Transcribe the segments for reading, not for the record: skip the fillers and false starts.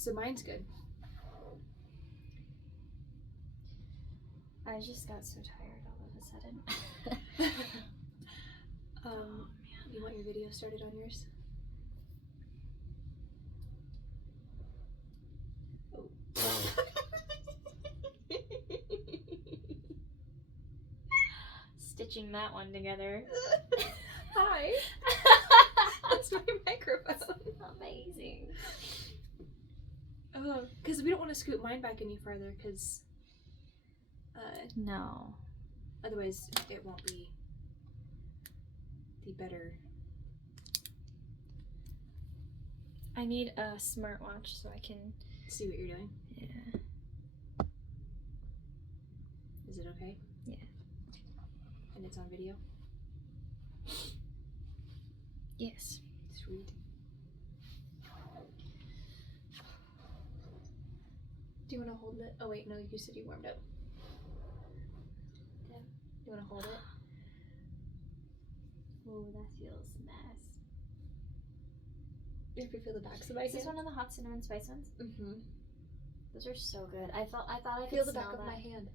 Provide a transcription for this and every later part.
So mine's good. I just got so tired all of a sudden. You want your video started on yours? Oh. Stitching that one together. Hi. That's my microphone. Amazing. Because we don't want to scoot mine back any farther, because no. Otherwise it won't be the better. I need a smartwatch so I can See what you're doing. Yeah. Is it okay? Yeah. And it's on video? Yes. Sweet. Do you want to hold it? Oh wait, no, you said you warmed up. Yeah. You want to hold it? Oh, that feels nice. You can feel the backs of my Is hand. this one of the hot cinnamon spice ones? Mm-hmm. Those are so good. I thought I could Feel the smell back of that. my hand.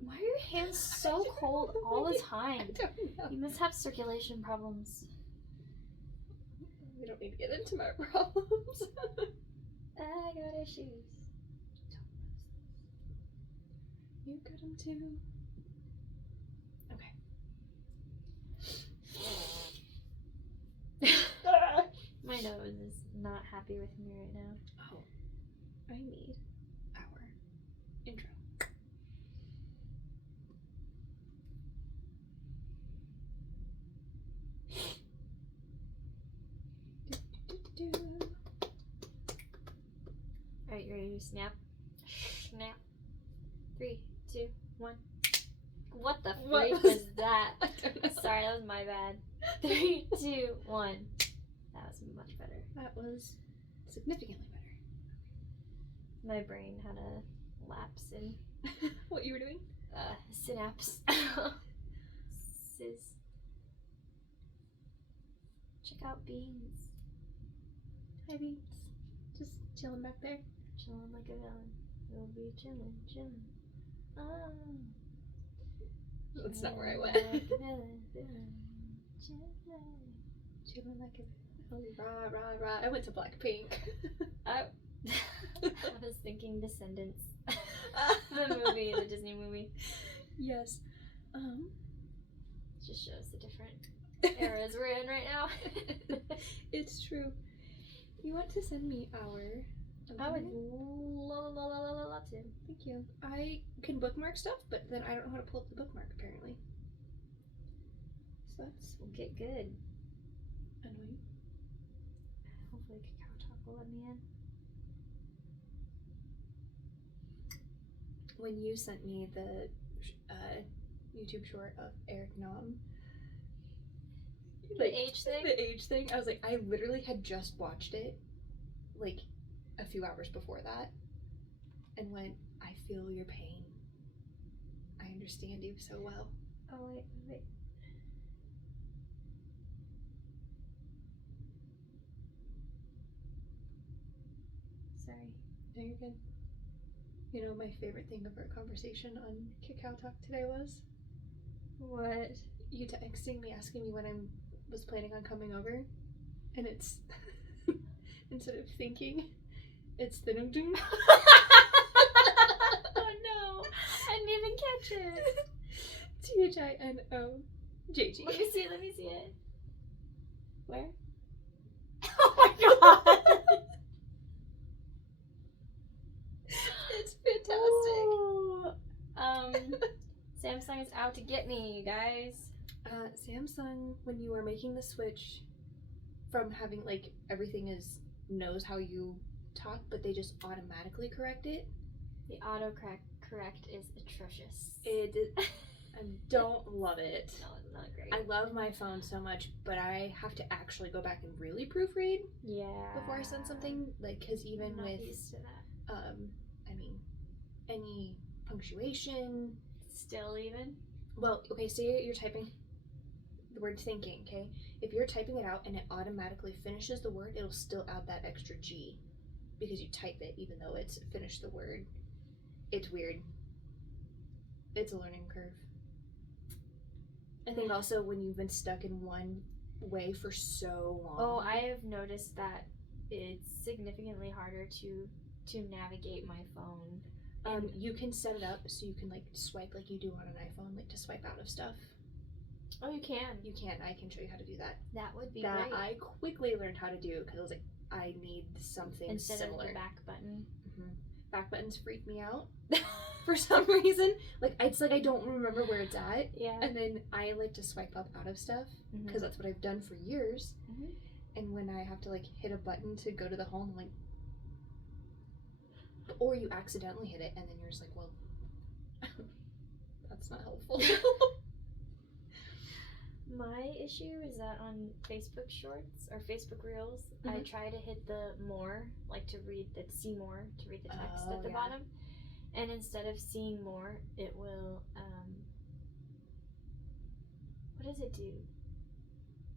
Why are your hands so cold all the time? I don't know. You must have circulation problems. We don't need to get into my problems. I got issues. You got them too. Okay. My nose is not happy with me right now. Oh, I need our intro. Alright, you ready to snap? Snap. 3, 2, 1. What the freak was that? I don't know. Sorry, that was my bad. 3, 2, 1. That was much better. That was significantly better. My brain had a lapse in What you were doing? synapse. Sis. Check out Beans. Hi, Beans. Just chilling back there. Chilling like a villain. We'll be chilling. That's not where I went. Like a villain. Chilling like a rah rah rah. I went to Blackpink. I was thinking Descendants. The movie, the Disney movie. Yes. Just shows the different eras we're in right now. It's true. You want to send me our... I would love to. Thank you. I can bookmark stuff, but then I don't know how to pull up the bookmark, apparently. So that's We'll get good. annoying. Hopefully KyungSeok will let me in. When you sent me the YouTube short of Eric Nam, The age thing? The age thing, I was like, I literally had just watched it, like, a few hours before that, and went, I feel your pain. I understand you so well. Oh, wait. Sorry. No, you're good. You know, my favorite thing of our conversation on KyungSeok today was? What? You texting me asking me when I was planning on coming over, and it's, instead of thinking, it's the ding ding. Oh no! I didn't even catch it. THINOJG. Let me see it. Where? Oh my god! It's fantastic. Ooh. Samsung is out to get me, you guys. Samsung, when you are making the switch from having, like, everything knows how you talk, but they just automatically correct it. The autocorrect is atrocious. I don't love it. No, it's not great. I love my phone so much, but I have to actually go back and really proofread Yeah. before I send something. Like, because even I'm not with, used to that. I mean, any punctuation. Still even? Well, okay, say you're typing the word thinking, okay? If you're typing it out and it automatically finishes the word, it'll still add that extra G. because you type it even though it's finish the word. It's weird. It's a learning curve. I think also when you've been stuck in one way for so long. Oh, I have noticed that it's significantly harder to navigate my phone. You can set it up so you can like swipe like you do on an iPhone, like to swipe out of stuff. Oh, you can. You can. I can show you how to do that. That would be that great. I quickly learned how to do because I was like, I need something Instead similar. of the back button. Mm-hmm. Back buttons freak me out for some reason. Like it's like I don't remember where it's at. Yeah. And then I like to swipe up out of stuff because that's what I've done for years. Mm-hmm. And when I have to like hit a button to go to the home, I'm like, or you accidentally hit it and then you're just like, well, that's not helpful. My issue is that on Facebook Shorts or Facebook Reels, I try to hit the more, like to see more, to read the text at the bottom. And instead of seeing more, it will, what does it do?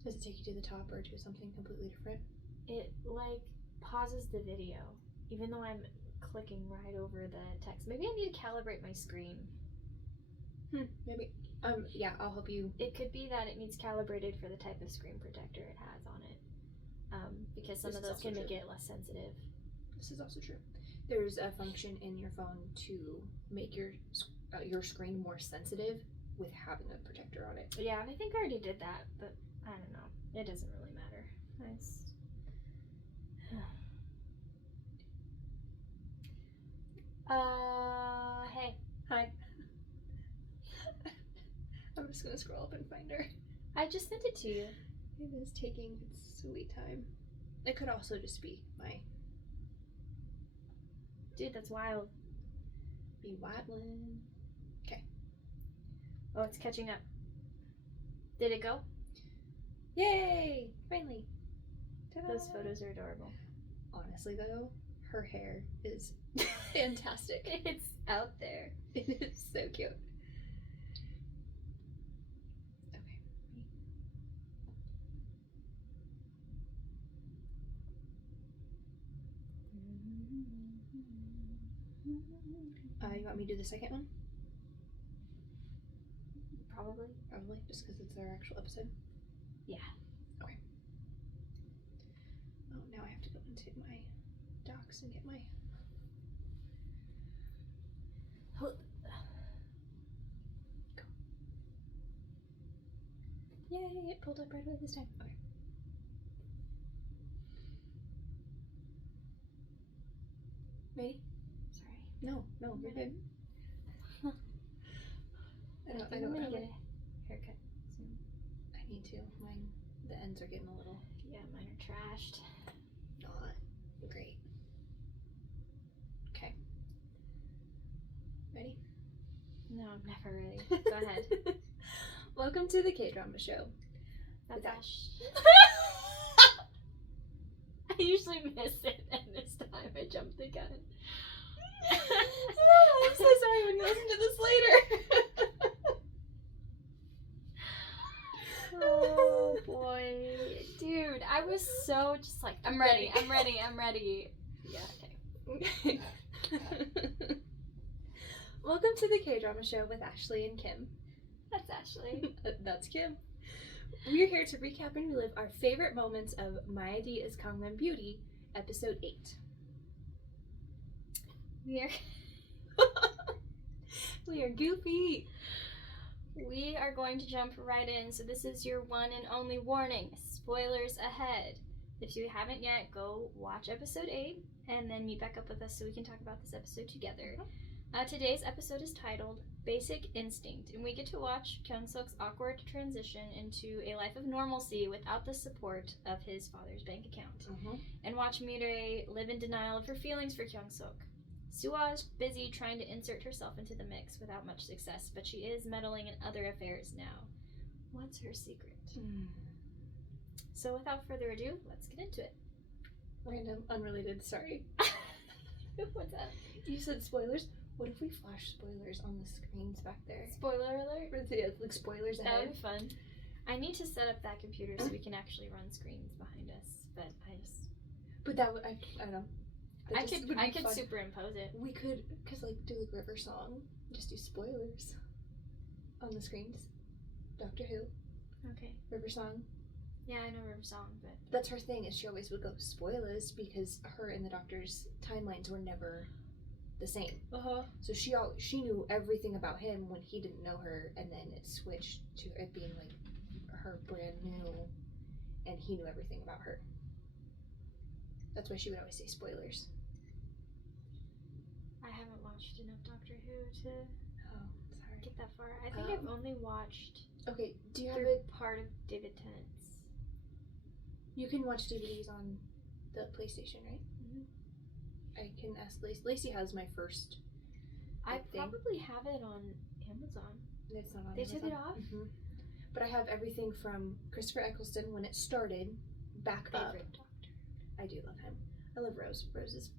Does it take you to the top or to something completely different? It, like, pauses the video, even though I'm clicking right over the text. Maybe I need to calibrate my screen. Maybe. Yeah, I'll help you. It could be that it needs calibrated for the type of screen protector it has on it. Because some of those can make it less sensitive. This is also true. There's a function in your phone to make your screen more sensitive with having a protector on it. Yeah, and I think I already did that, but I don't know. It doesn't really matter. Hey. Hi. I'm just gonna scroll up and find her. I just sent it to you. It is taking its sweet time. It could also just be my... Dude, that's wild. Be waddling. Okay. Oh, it's catching up. Did it go? Yay! Finally. Ta-da. Those photos are adorable. Honestly, though, her hair is fantastic. It's out there. It is so cute. You want me to do the second one? Probably. Probably, just because it's our actual episode? Yeah. Okay. Oh, now I have to go into my docs and get my... Go. Yay, it pulled up right away this time. Okay. Ready? Sorry. No, you're good. I don't want have to get a haircut soon. I need to. Mine, the ends are getting a little... Yeah, mine are trashed. Not great. Okay. Ready? No, I'm never ready. Go ahead. Welcome to the KDrama Show. That's Ash. I usually miss it, and this time I jumped the gun. I'm so sorry when you listen to this later. Oh boy. Dude, I was so just like, I'm ready. Yeah, okay. Welcome to the KDrama Show with Ashley and Kim. That's Ashley. That's Kim. We're here to recap and relive our favorite moments of My ID Is Gangnam Beauty, episode 8. We are goofy. We are going to jump right in, so this is your one and only warning. Spoilers ahead. If you haven't yet, go watch episode 8 and then meet back up with us so we can talk about this episode together. Today's episode is titled Basic Instinct, and we get to watch KyungSeok's awkward transition into a life of normalcy without the support of his father's bank account, and watch MiRae live in denial of her feelings for KyungSeok. Suwa is busy trying to insert herself into the mix without much success, but she is meddling in other affairs now. What's her secret? So without further ado, let's get into it. Random, unrelated, sorry. What's up? You said spoilers? What if we flash spoilers on the screens back there? Spoiler alert? Yeah, like spoilers ahead. That would be fun. I need to set up that computer so we can actually run screens behind us, but I just... But that would, I don't know. That I just could would be fun. superimpose it. We could, cause like do like River Song, just do spoilers on the screens. Doctor Who, Okay. River Song. Yeah, I know River Song, but That's her thing. Is she always would go spoilers because her and the Doctor's timelines were never the same. So she knew everything about him when he didn't know her, and then it switched to it being like her brand new, and he knew everything about her. That's why she would always say spoilers. I haven't watched enough Doctor Who to Oh, sorry. get that far. I think I've only watched Okay, do you have through it? part of David Tennant's. You can watch DVDs on the PlayStation, right? Mhm. I can ask Lacey. Lacey has my first. I thing. probably have it on Amazon. It's not on. They took Amazon. it off? Mm-hmm. But I have everything from Christopher Eccleston when it started back up. Favorite Doctor. I do love him. I love Rose. Rose is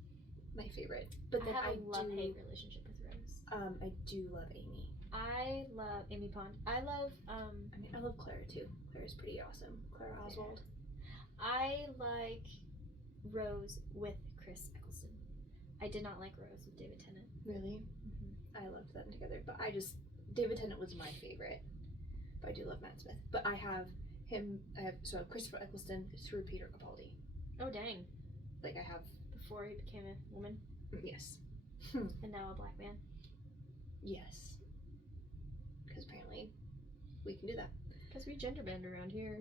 my favorite. But then I have I a love-hate relationship with Rose. I do love Amy. I love Amy Pond. I love I mean, I love Clara too. Clara's pretty awesome. Clara Oswald. I like Rose with Chris Eccleston. I did not like Rose with David Tennant. Really? Mm-hmm. I loved them together. But David Tennant was my favorite. But I do love Matt Smith. But I have him. I have Christopher Eccleston through Peter Capaldi. Oh dang! Like I have. Before he became a woman. Yes. And now a black man. Yes. Because apparently we can do that. Because we gender bend around here.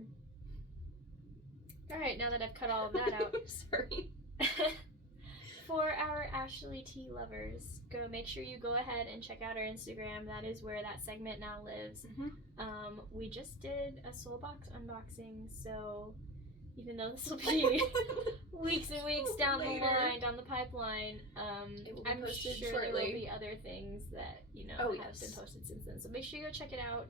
Alright, now that I've cut all of that out. Sorry. For our Ashley T lovers, make sure you go ahead and check out our Instagram. That is where that segment now lives. Mm-hmm. We just did a Soulbox unboxing, so even though this will be weeks and weeks down the line, down the pipeline, I'm sure shortly. there will be other things that have been posted since then. So make sure you go check it out.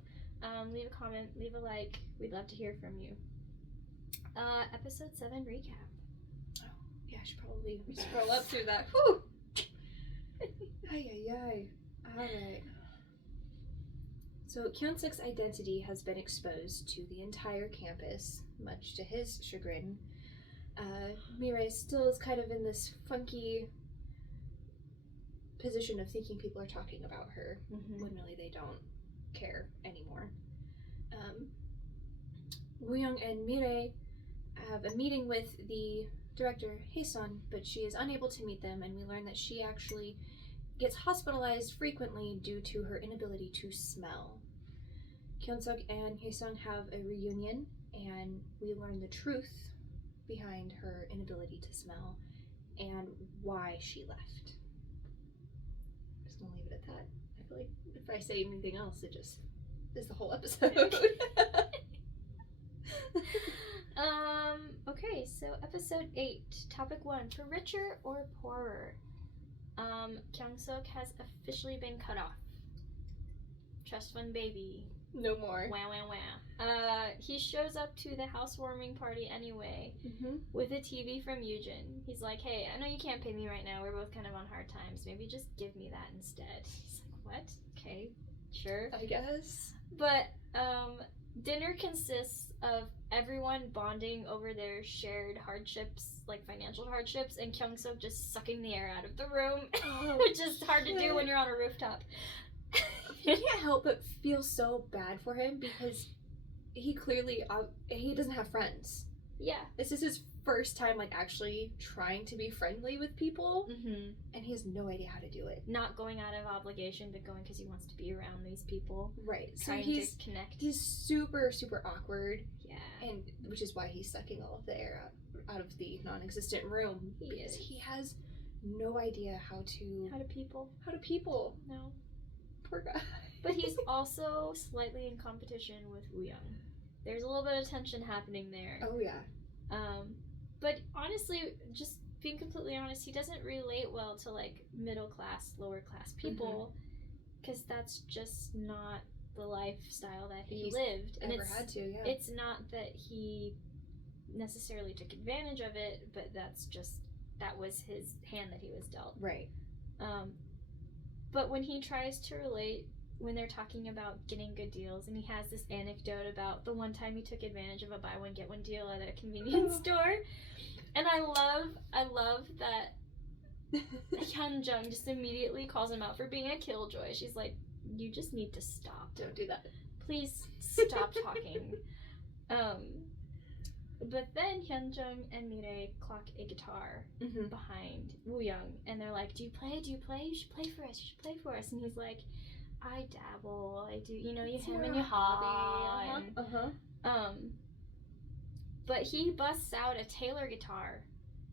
Leave a comment, leave a like. We'd love to hear from you. Episode 7 recap. Oh, yeah, I should probably scroll up through that. Whew! Ay. Alright. So KyungSeok's identity has been exposed to the entire campus, much to his chagrin. MiRae still is kind of in this funky position of thinking people are talking about her when really they don't care anymore. Woo-young and MiRae have a meeting with the director, Hae-sun, but she is unable to meet them, and we learn that she actually gets hospitalized frequently due to her inability to smell. KyungSeok and Hae-sun have a reunion, and we learn the truth behind her inability to smell and why she left. I'm just gonna leave it at that. I feel like if I say anything else, it just is the whole episode. Okay, so episode 8, topic 1, for richer or poorer. KyungSeok has officially been cut off. Trust fund baby. No more. Wah. He shows up to the housewarming party anyway with a TV from Yujin. He's like, hey, I know you can't pay me right now. We're both kind of on hard times. Maybe just give me that instead. He's like, what? Okay, sure. I guess. But dinner consists of everyone bonding over their shared hardships, like financial hardships, and KyungSeok just sucking the air out of the room, which is hard to do when you're on a rooftop. You can't help but feel so bad for him because he clearly he doesn't have friends. Yeah. This is his first time actually trying to be friendly with people, and he has no idea how to do it. Not going out of obligation, but going because he wants to be around these people. Right. Trying to connect. He's super, super awkward. Yeah. And which is why he's sucking all of the air out of the non-existent room. Because he has no idea how to people. No. Poor guy. But he's also slightly in competition with Woo-young. There's a little bit of tension happening there. Oh yeah. But honestly, just being completely honest, he doesn't relate well to middle class, lower class people, because that's just not the lifestyle that he lived. And it's not that he necessarily took advantage of it, but that was his hand that he was dealt. Right. But when he tries to relate, when they're talking about getting good deals, and he has this anecdote about the one time he took advantage of a buy one get one deal at a convenience store, and I love that Hyunjung just immediately calls him out for being a killjoy. She's like, you just need to stop. Don't do that. Please stop talking. But then Hyunjung and MiRae clock a guitar behind Wooyoung, and they're like, do you play? You should play for us. And he's like, I dabble. I do, you know, you hem and you haw. But he busts out a Taylor guitar,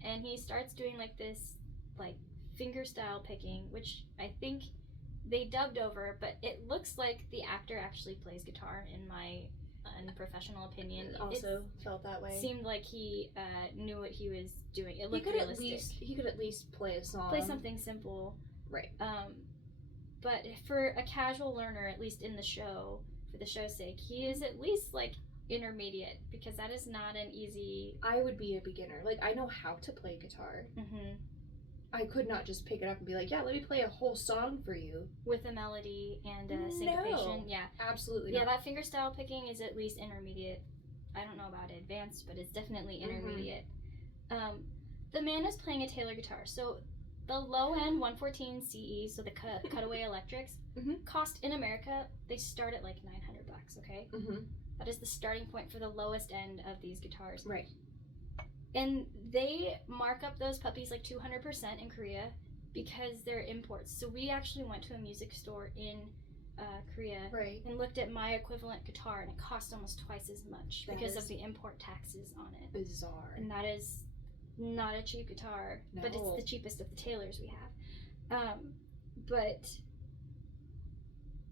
and he starts doing like this, like, finger style picking, which I think they dubbed over, but it looks like the actor actually plays guitar, in my unprofessional opinion. Also felt that way. Seemed like he knew what he was doing. It looked realistic. He could at least play a song. Play something simple. Right. But for a casual learner, at least in the show, for the show's sake, he is at least, like, intermediate, because that is not an easy... I would be a beginner. Like, I know how to play guitar. I could not just pick it up and be like, yeah, let me play a whole song for you. With a melody and a syncopation. No, yeah. Absolutely Yeah, not. that fingerstyle picking is at least intermediate. I don't know about advanced, but it's definitely intermediate. The man is playing a Taylor guitar. So the low-end 114 CE, so the cutaway electrics, cost in America, they start at like $900, okay? That is the starting point for the lowest end of these guitars. Right. And they mark up those puppies like 200% in Korea because they're imports. So we actually went to a music store in Korea and looked at my equivalent guitar, and it cost almost twice as much because of the import taxes on it. Bizarre. And that is not a cheap guitar, but it's the cheapest of the Taylors we have. But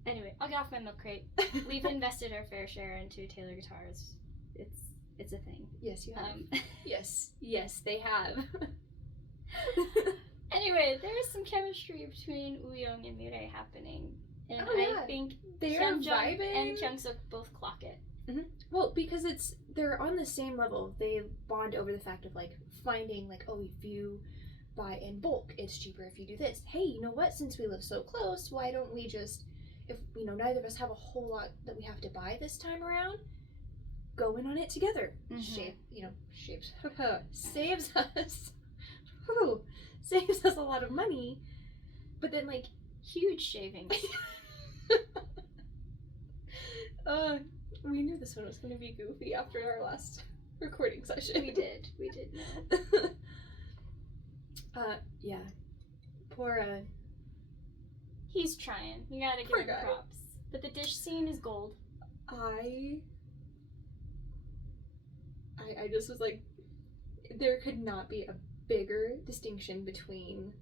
anyway, I'll get off my milk crate. We've invested our fair share into Taylor guitars. It's a thing. Yes, you have. Yes, they have. Anyway, there's some chemistry between Wooyoung and MiRae happening, and I think they're Hyunjung vibing, and KyungSeok both clock it. Well, because they're on the same level. They bond over the fact of, like, finding, like, oh, if you buy in bulk, it's cheaper if you do this. Hey, you know what? Since we live so close, why don't we just, if, you know, neither of us have a whole lot that we have to buy this time around, go in on it together. Saves us. Saves us a lot of money. But then, like, huge shavings. We knew this one was going to be goofy after our last recording session. We did know. Yeah. Poor, he's trying. You gotta give him props. But the dish scene is gold. I just was like, there could not be a bigger distinction between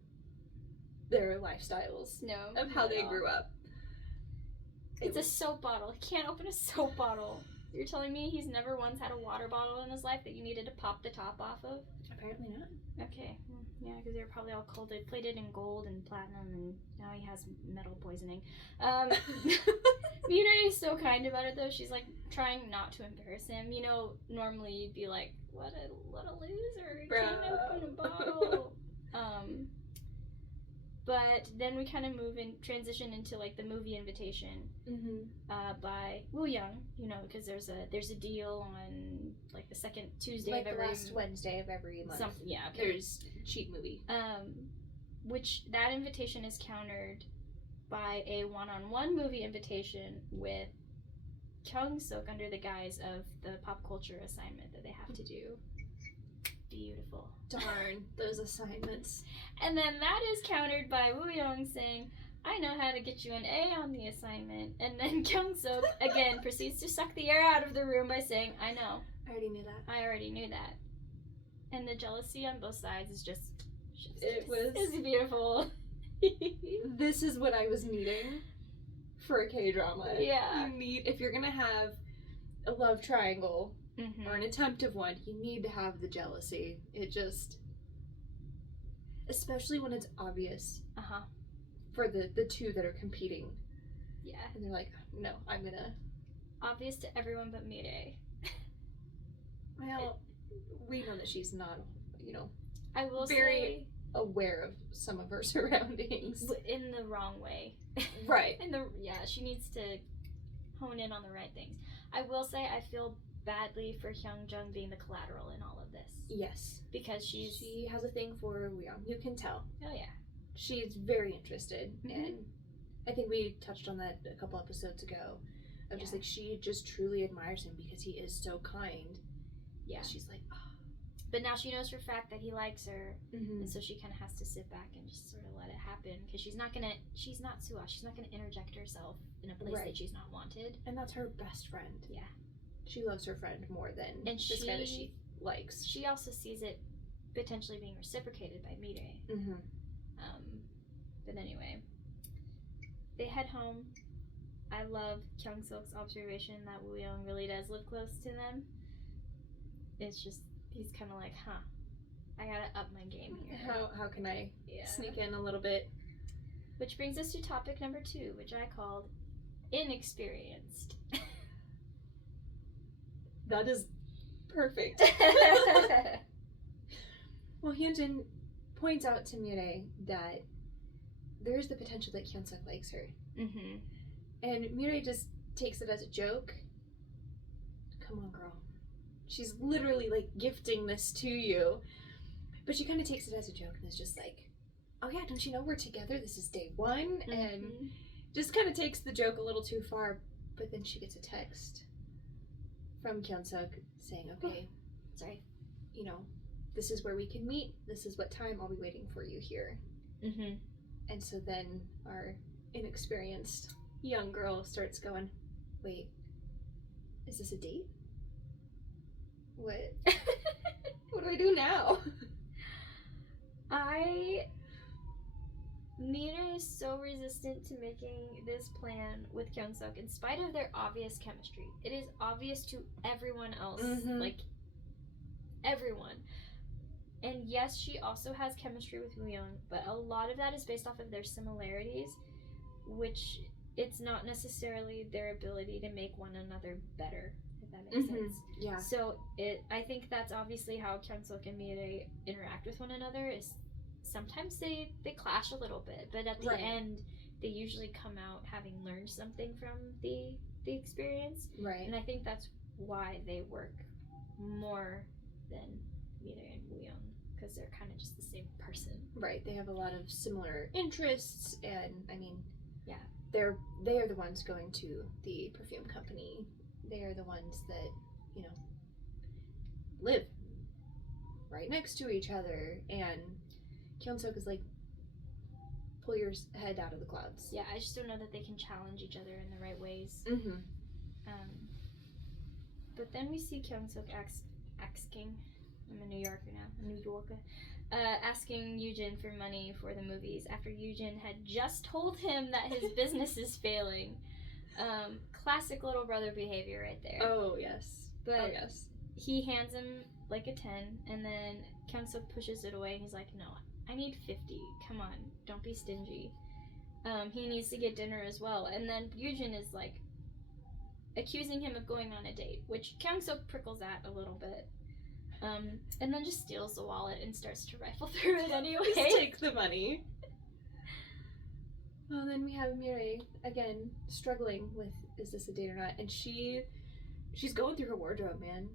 their lifestyles. No. Of how they grew up. It's a soap bottle. He can't open a soap bottle. You're telling me he's never once had a water bottle in his life that you needed to pop the top off of? Apparently not. Okay. Yeah, because they were probably all plated in gold and platinum, and now he has metal poisoning. MiRae is so kind about it, though. She's, like, trying not to embarrass him. You know, normally you'd be like, what a loser. He can't open a bottle. But then we kind of transition into, like, the movie invitation by Wooyoung, you know, because there's a deal on, like, the second Tuesday like of every... last Wednesday of every month. Something, yeah. Okay. There's cheap movie. Which, that invitation is countered by a one-on-one movie invitation with KyungSeok under the guise of the pop culture assignment that they have to do. Beautiful. Darn, those assignments. And then that is countered by Wooyoung saying, I know how to get you an A on the assignment. And then KyungSeok, again, proceeds to suck the air out of the room by saying, I know. I already knew that. And the jealousy on both sides is just it's beautiful. This is what I was needing for a K-drama. Yeah. You need, if you're gonna have a love triangle, or an attempt of one, you need to have the jealousy. It just, especially when it's obvious for the two that are competing. Yeah. And they're like, no, I'm gonna... Obvious to everyone but MiRae. Well, we know that she's not, you know, I will very aware of some of her surroundings. In the wrong way. Right. She needs to hone in on the right things. I will say I feel badly for Hyunjung being the collateral in all of this. Yes. Because She has a thing for Wooyoung. You can tell. Oh, yeah. She's very interested. Mhm. And I think we touched on that a couple episodes ago. Of just, Yeah. like, she just truly admires him because he is so kind. Yeah. She's like, oh. But now she knows for a fact that he likes her. Mm-hmm. And so she kind of has to sit back and just sort of let it happen. Because she's not Suha. She's not going to interject herself in a place Right. that she's not wanted. And that's her best friend. Yeah. She loves her friend more than And this guy that she likes. She also sees it potentially being reciprocated by MiRae. Mm-hmm. But anyway, they head home. I love KyungSeok's observation that Wooyoung really does live close to them. It's just, he's kind of like, I gotta up my game here. How can I Yeah. sneak in a little bit? Which brings us to topic number 2, which I called Inexperienced. That is perfect. Well, Hyunjin points out to MiRae that there's the potential that KyungSeok likes her. Mm-hmm. And MiRae just takes it as a joke. Come on, girl. She's literally, like, gifting this to you. But she kind of takes it as a joke and is just like, oh yeah, don't you know we're together? This is day 1. Mm-hmm. And just kind of takes the joke a little too far. But then she gets a text from KyungSeok saying, okay, sorry, you know, this is where we can meet. This is what time I'll be waiting for you here. Mm-hmm. And so then our inexperienced young girl starts going, wait, is this a date? What? What do I do now? MiRae is so resistant to making this plan with KyungSeok in spite of their obvious chemistry. It is obvious to everyone else, Mhm. like everyone. And yes, she also has chemistry with Wooyoung, but a lot of that is based off of their similarities, which it's not necessarily their ability to make one another better, if that makes sense. Yeah. So I think that's obviously how KyungSeok and MiRae interact with one another. Is sometimes they clash a little bit, but at the Right. end they usually come out having learned something from the experience. Right. And I think that's why they work more than MiRae and Wooyoung, because they're kind of just the same person. Right. They have a lot of similar interests, and I mean, yeah, they are the ones going to the perfume company. They are the ones that, you know, live right next to each other, and KyungSeok is like, pull your head out of the clouds. Yeah, I just don't know that they can challenge each other in the right ways. Mm-hmm. But then we see KyungSeok asking, I'm a New Yorker now, asking Yoojin for money for the movies after Yoojin had just told him that his business is failing. Classic little brother behavior right there. Oh, yes. But yes. he hands him like a 10, and then KyungSeok pushes it away, and he's like, no, I need 50. Come on, don't be stingy. He needs to get dinner as well. And then Yoojin is like accusing him of going on a date, which KyungSeok prickles at a little bit. And then just steals the wallet and starts to rifle through it anyway. Just take the money. Well, then we have MiRae again struggling with, is this a date or not? And she's going through her wardrobe, man.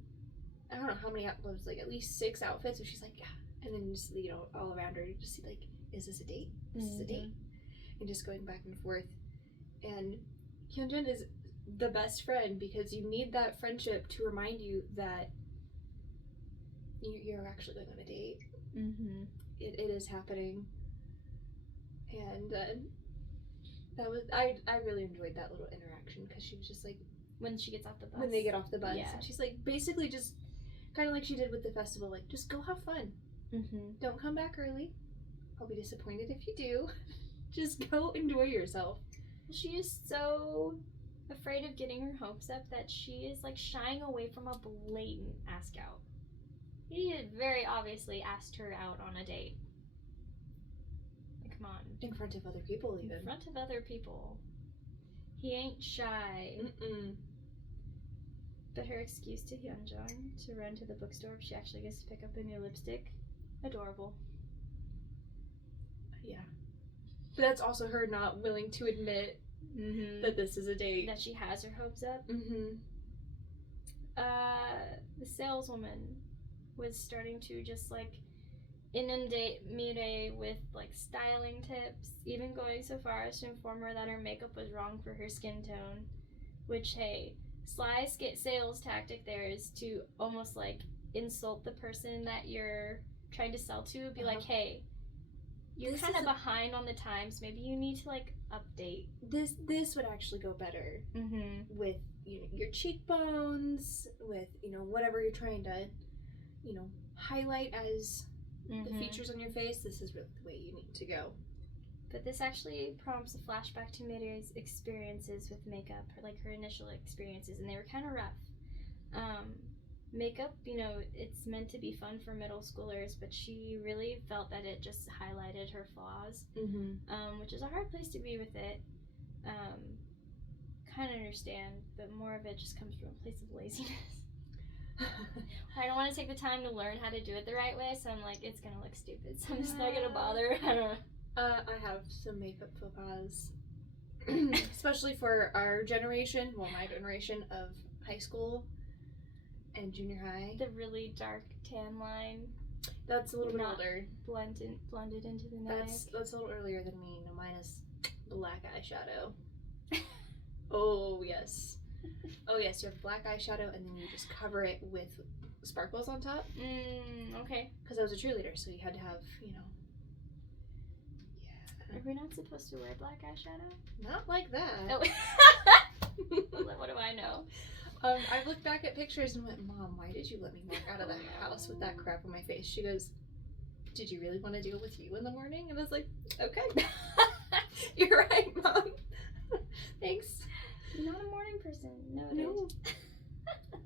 I don't know how many outfits, like at least 6 outfits. And she's like, yeah. And then just, you know, all around her, you just see like, is this a date? Is this a date? And just going back and forth. And Hyunjin is the best friend because you need that friendship to remind you that you're actually going on a date. Mm-hmm. It is happening. And that was, I really enjoyed that little interaction because she was just like, When she gets off the bus. when they get off the bus, Yeah. and she's like, basically just kind of like she did with the festival, like, just go have fun. Mm-hmm. Don't come back early. I'll be disappointed if you do. Just go enjoy yourself. She is so afraid of getting her hopes up that she is like shying away from a blatant ask out. He had very obviously asked her out on a date. Like, come on. In front of other people, even. In front of other people. He ain't shy. Mm-mm. But her excuse to Hyunjung to run to the bookstore if she actually gets to pick up a new lipstick. Adorable. Yeah. But that's also her not willing to admit Mm-hmm. that this is a date. That she has her hopes up. Mm-hmm. the saleswoman was starting to just like inundate MiRae with like styling tips, even going so far as to inform her that her makeup was wrong for her skin tone. Which, hey, sly sales tactic there is to almost like insult the person that you're trying to sell to. Be like, hey, you're kind of behind on the times. Maybe you need to like update. This would actually go better with your cheekbones, with whatever you're trying to highlight as the features on your face. This is really the way you need to go. But this actually prompts a flashback to MiRae's experiences with makeup, her initial experiences, and they were kind of rough. Makeup, it's meant to be fun for middle schoolers, but she really felt that it just highlighted her flaws, which is a hard place to be with it. Kind of understand, but more of it just comes from a place of laziness. I don't want to take the time to learn how to do it the right way, so I'm like, it's gonna look stupid, so I'm just not gonna bother. I don't know. I have some makeup faux pas, especially for our generation, my generation of high school and junior high. The really dark tan line. That's a little bit older. Blended into the neck. That's a little earlier than me. Mine is black eyeshadow. Oh yes. Oh yes, you have black eyeshadow and then you just cover it with sparkles on top. Okay. Because I was a cheerleader, so you had to have, Yeah. Are we not supposed to wear black eyeshadow? Not like that. Oh. What do I know? I looked back at pictures and went, Mom, why did you let me walk out of the house with that crap on my face? She goes, did you really want to deal with you in the morning? And I was like, okay. You're right, Mom. Thanks. You're not a morning person. No.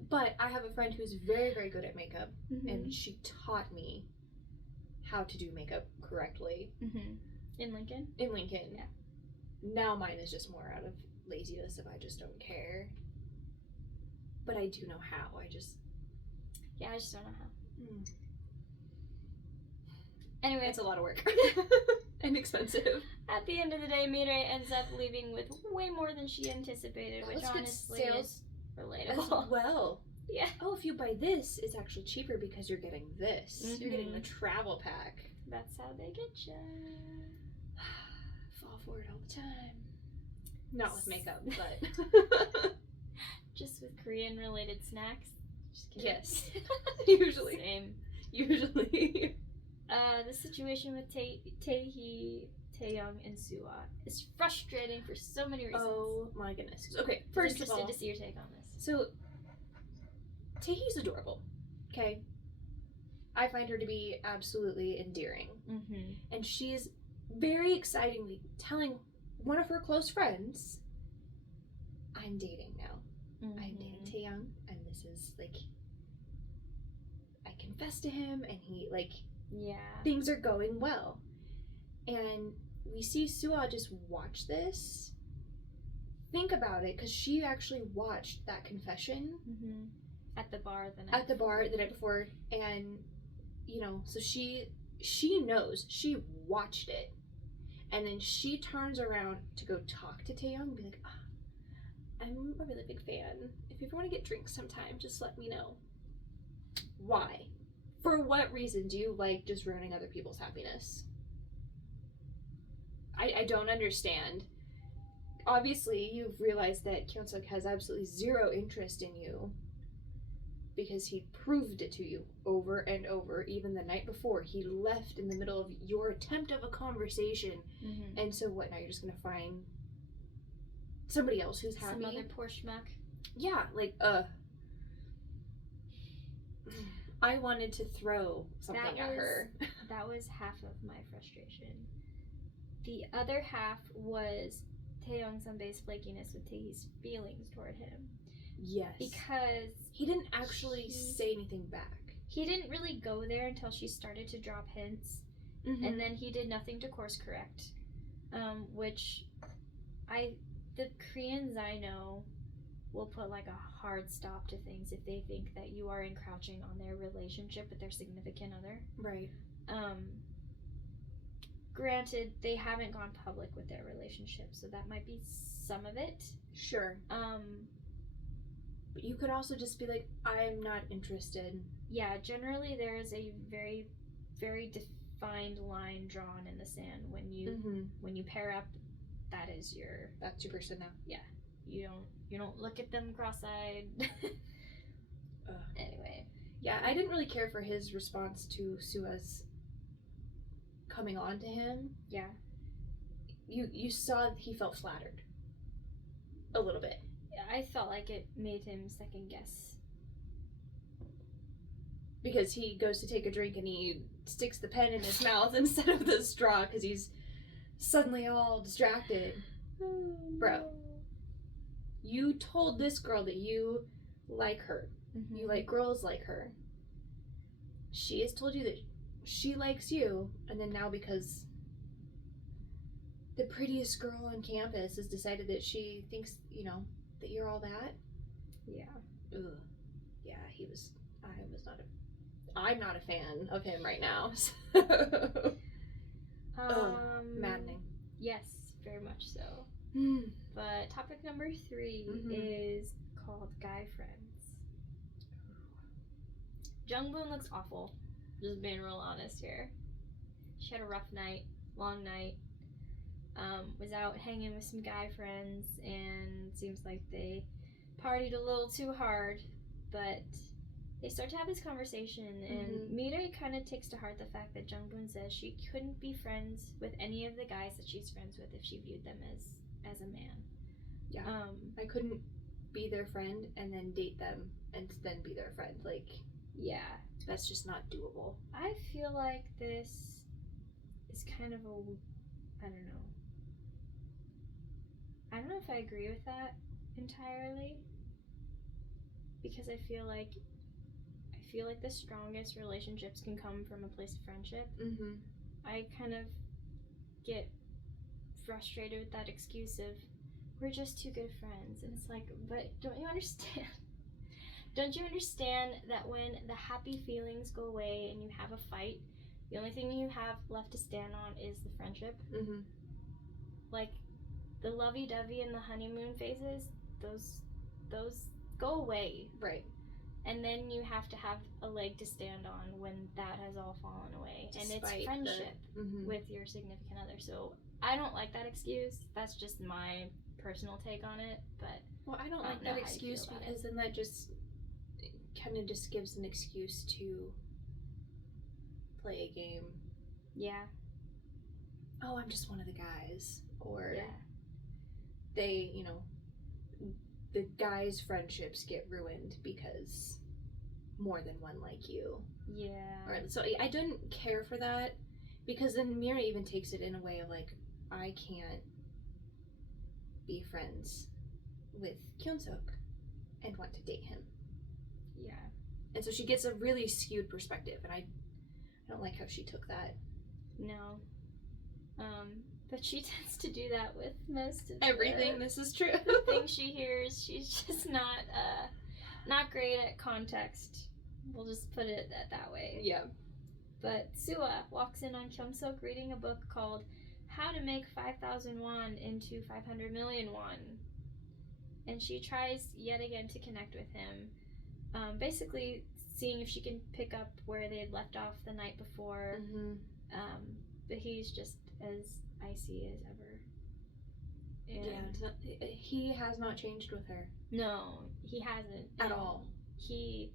But I have a friend who's very, very good at makeup, and she taught me how to do makeup correctly. In Lincoln? In Lincoln. Yeah. Now mine is just more out of laziness if I just don't care. But I do know how. I just don't know how. Anyway. It's a lot of work. And expensive. At the end of the day, MiRae ends up leaving with way more than she anticipated, which honestly is relatable. As well. Yeah. Oh, if you buy this, it's actually cheaper because you're getting this. You're getting the travel pack. That's how they get you. Fall for it all the time. Not with makeup, but just with Korean-related snacks. Just kidding. Yes. Usually. Same. Usually. The situation with Taehi, Taeyoung, and Suwa is frustrating for so many reasons. Oh my goodness. Okay, First of all, interested to see your take on this. So, Taehi's adorable. Okay. I find her to be absolutely endearing. And she's very excitingly telling one of her close friends, I'm dating now. I'm dating Taeyoung, and this is like, I confessed to him, and he things are going well. And we see Suwa just watch this, think about it, because she actually watched that confession at the bar the night before, and so she knows, she watched it, and then she turns around to go talk to Taeyoung and be like, I'm a really big fan. If you ever want to get drinks sometime, just let me know. Why? For what reason do you like just ruining other people's happiness? I don't understand. Obviously, you've realized that KyungSeok has absolutely zero interest in you because he proved it to you over and over. Even the night before, he left in the middle of your attempt of a conversation. And so what, now you're just gonna find somebody else who's happy? Some other poor schmuck. Yeah, I wanted to throw something at her. That was half of my frustration. The other half was Taeyoung Sunbae's flakiness with Taehi's feelings toward him. Yes. Because he didn't actually say anything back. He didn't really go there until she started to drop hints. And then he did nothing to course correct. Which the Koreans I know will put a hard stop to things if they think that you are encroaching on their relationship with their significant other. Right. Granted, they haven't gone public with their relationship, so that might be some of it. Sure. But you could also just be like, I'm not interested. Yeah, generally there is a very, very defined line drawn in the sand when you pair up. That's your person now. Yeah, you don't look at them cross-eyed. Anyway, yeah, I didn't really care for his response to Sua's coming on to him. Yeah, you saw he felt flattered a little bit. I felt like it made him second guess. Because he goes to take a drink and he sticks the pen in his mouth instead of the straw because he's suddenly all distracted. Bro, you told this girl that you like her. Mm-hmm. You like girls like her. She has told you that she likes you, and then now because the prettiest girl on campus has decided that she thinks, that you're all that. Yeah. Ugh. Yeah, I'm not a fan of him right now. Maddening. Yes, very much so. But topic number 3 is called Guy Friends. Jungboon looks awful. Just being real honest here. She had a rough night, long night. Was out hanging with some guy friends, and seems like they partied a little too hard, but they start to have this conversation, and MiRae kind of takes to heart the fact that Jungboon says she couldn't be friends with any of the guys that she's friends with if she viewed them as a man. Yeah. I couldn't be their friend and then date them and then be their friend. Like, yeah. That's just not doable. I feel like this is kind of I don't know if I agree with that entirely, because I feel like the strongest relationships can come from a place of friendship. I kind of get frustrated with that excuse of, we're just too good friends, and it's like, but don't you understand? Don't you understand that when the happy feelings go away and you have a fight, the only thing you have left to stand on is the friendship? Like, the lovey-dovey and the honeymoon phases, those go away. Right. And then you have to have a leg to stand on when that has all fallen away. And it's friendship with your significant other. So I don't like that excuse. That's just my personal take on it. But I don't like that excuse because then that just kind of just gives an excuse to play a game. Yeah. Oh, I'm just one of the guys. Or yeah. They, the guys' friendships get ruined because more than one like you. Yeah. So I didn't care for that, because then MiRae even takes it in a way of like, I can't be friends with KyungSeok and want to date him. Yeah. And so she gets a really skewed perspective, and I don't like how she took that. No. But she tends to do that with most of everything. This is true. The things she hears, she's just not great at context. We'll just put it that way. Yeah. But Sua walks in on KyungSeok reading a book called How to Make 5,000 Won into 500 Million Won. And she tries yet again to connect with him. Basically seeing if she can pick up where they had left off the night before. But he's just as icy as ever. And he has not changed with her. No, he hasn't. At all. She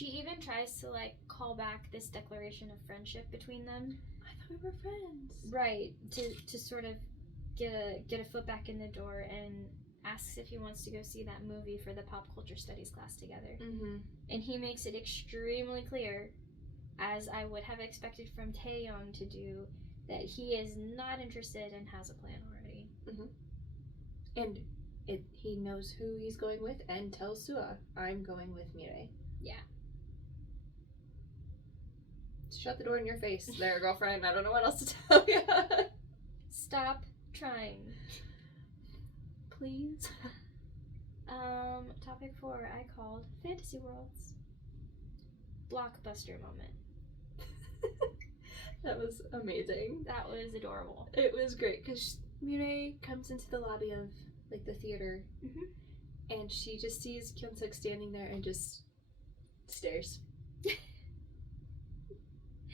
even tries to call back this declaration of friendship between them. I thought we were friends. Right, to sort of get a foot back in the door, and asks if he wants to go see that movie for the pop culture studies class together. And he makes it extremely clear, as I would have expected from Taeyoung to do, that he is not interested and has a plan already. And he knows who he's going with, and tells Sua, I'm going with MiRae. Yeah. Shut the door in your face there, girlfriend. I don't know what else to tell you. Stop trying. Please. Topic 4 I called Fantasy Worlds. Blockbuster moment. That was amazing. That was adorable. It was great because MiRae comes into the lobby of the theater, and she just sees KyungSeok standing there and just stares.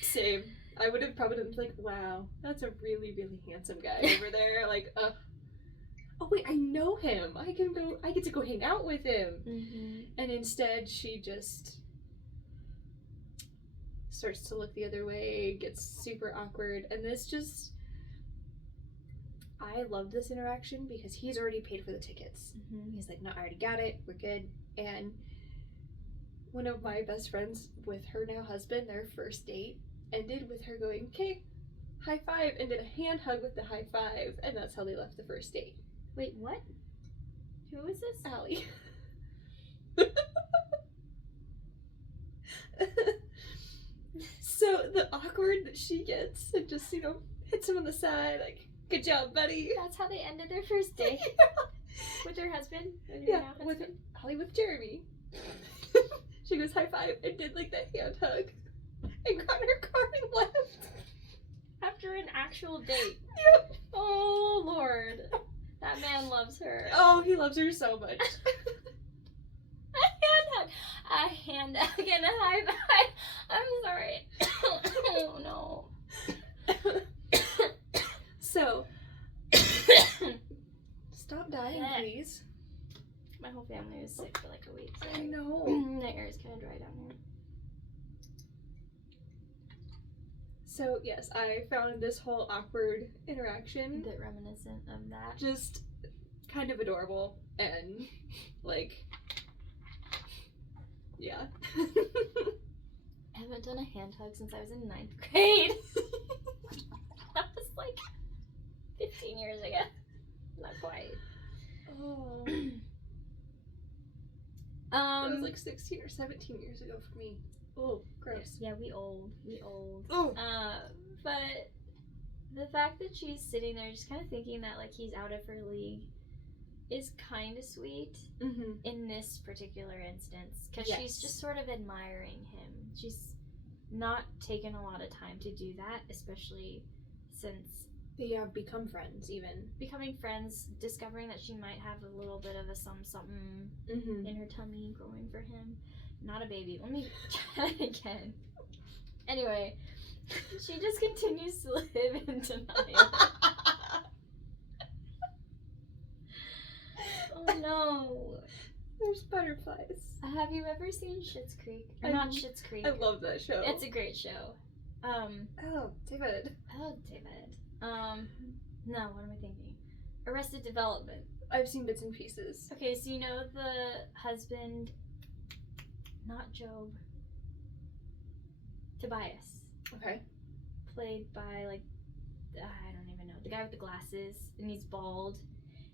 Same. I would have probably been like, wow, that's a really, really handsome guy over there. Like, oh wait, I know him. I get to go hang out with him. Mm-hmm. And instead, she just starts to look the other way, gets super awkward, and this just... I love this interaction because he's already paid for the tickets. Mm-hmm. He's like, no, I already got it, we're good. And one of my best friends with her now husband, their first date ended with her going, okay, high five, and did a hand hug with the high five, and that's how they left the first date. Wait, what? Who is this? Allie. So the awkward that she gets, and just, you know, hits him on the side, like, good job, buddy. That's how they ended their first date? Yeah. With her husband? With Holly, with Jeremy. She goes high five and did like that hand hug and got in her car and left. After an actual date? Yep. Oh, Lord. That man loves her. Oh, he loves her so much. A hand hug and a high five. I'm sorry. Oh, no. So, stop dying, please. My whole family was sick for like a week. So I know. My hair is kind of dry down here. So, yes, I found this whole awkward A interaction bit reminiscent of that. just kind of adorable and, like, yeah. I haven't done a hand hug since I was in 9th grade. That was like 15 years ago. Not quite. Oh. That was like 16 or 17 years ago for me. Oh, gross. Yeah, we old. Oh. But the fact that she's sitting there just kind of thinking that like he's out of her league is kind of sweet in this particular instance, because she's just sort of admiring him. She's not taken a lot of time to do that, especially since they have become friends, even. Becoming friends, discovering that she might have a little bit of a something in her tummy growing for him. Not a baby. Let me try it again. Anyway, she just continues to live in denial. Oh no. There's butterflies. Have you ever seen Schitt's Creek? Or not Schitt's Creek. I love that show. It's a great show. Oh, David. No, what am I thinking? Arrested Development. I've seen bits and pieces. Okay, so you know the husband, not Job, Tobias. Okay. Played by, like, I don't even know, the guy with the glasses, and he's bald.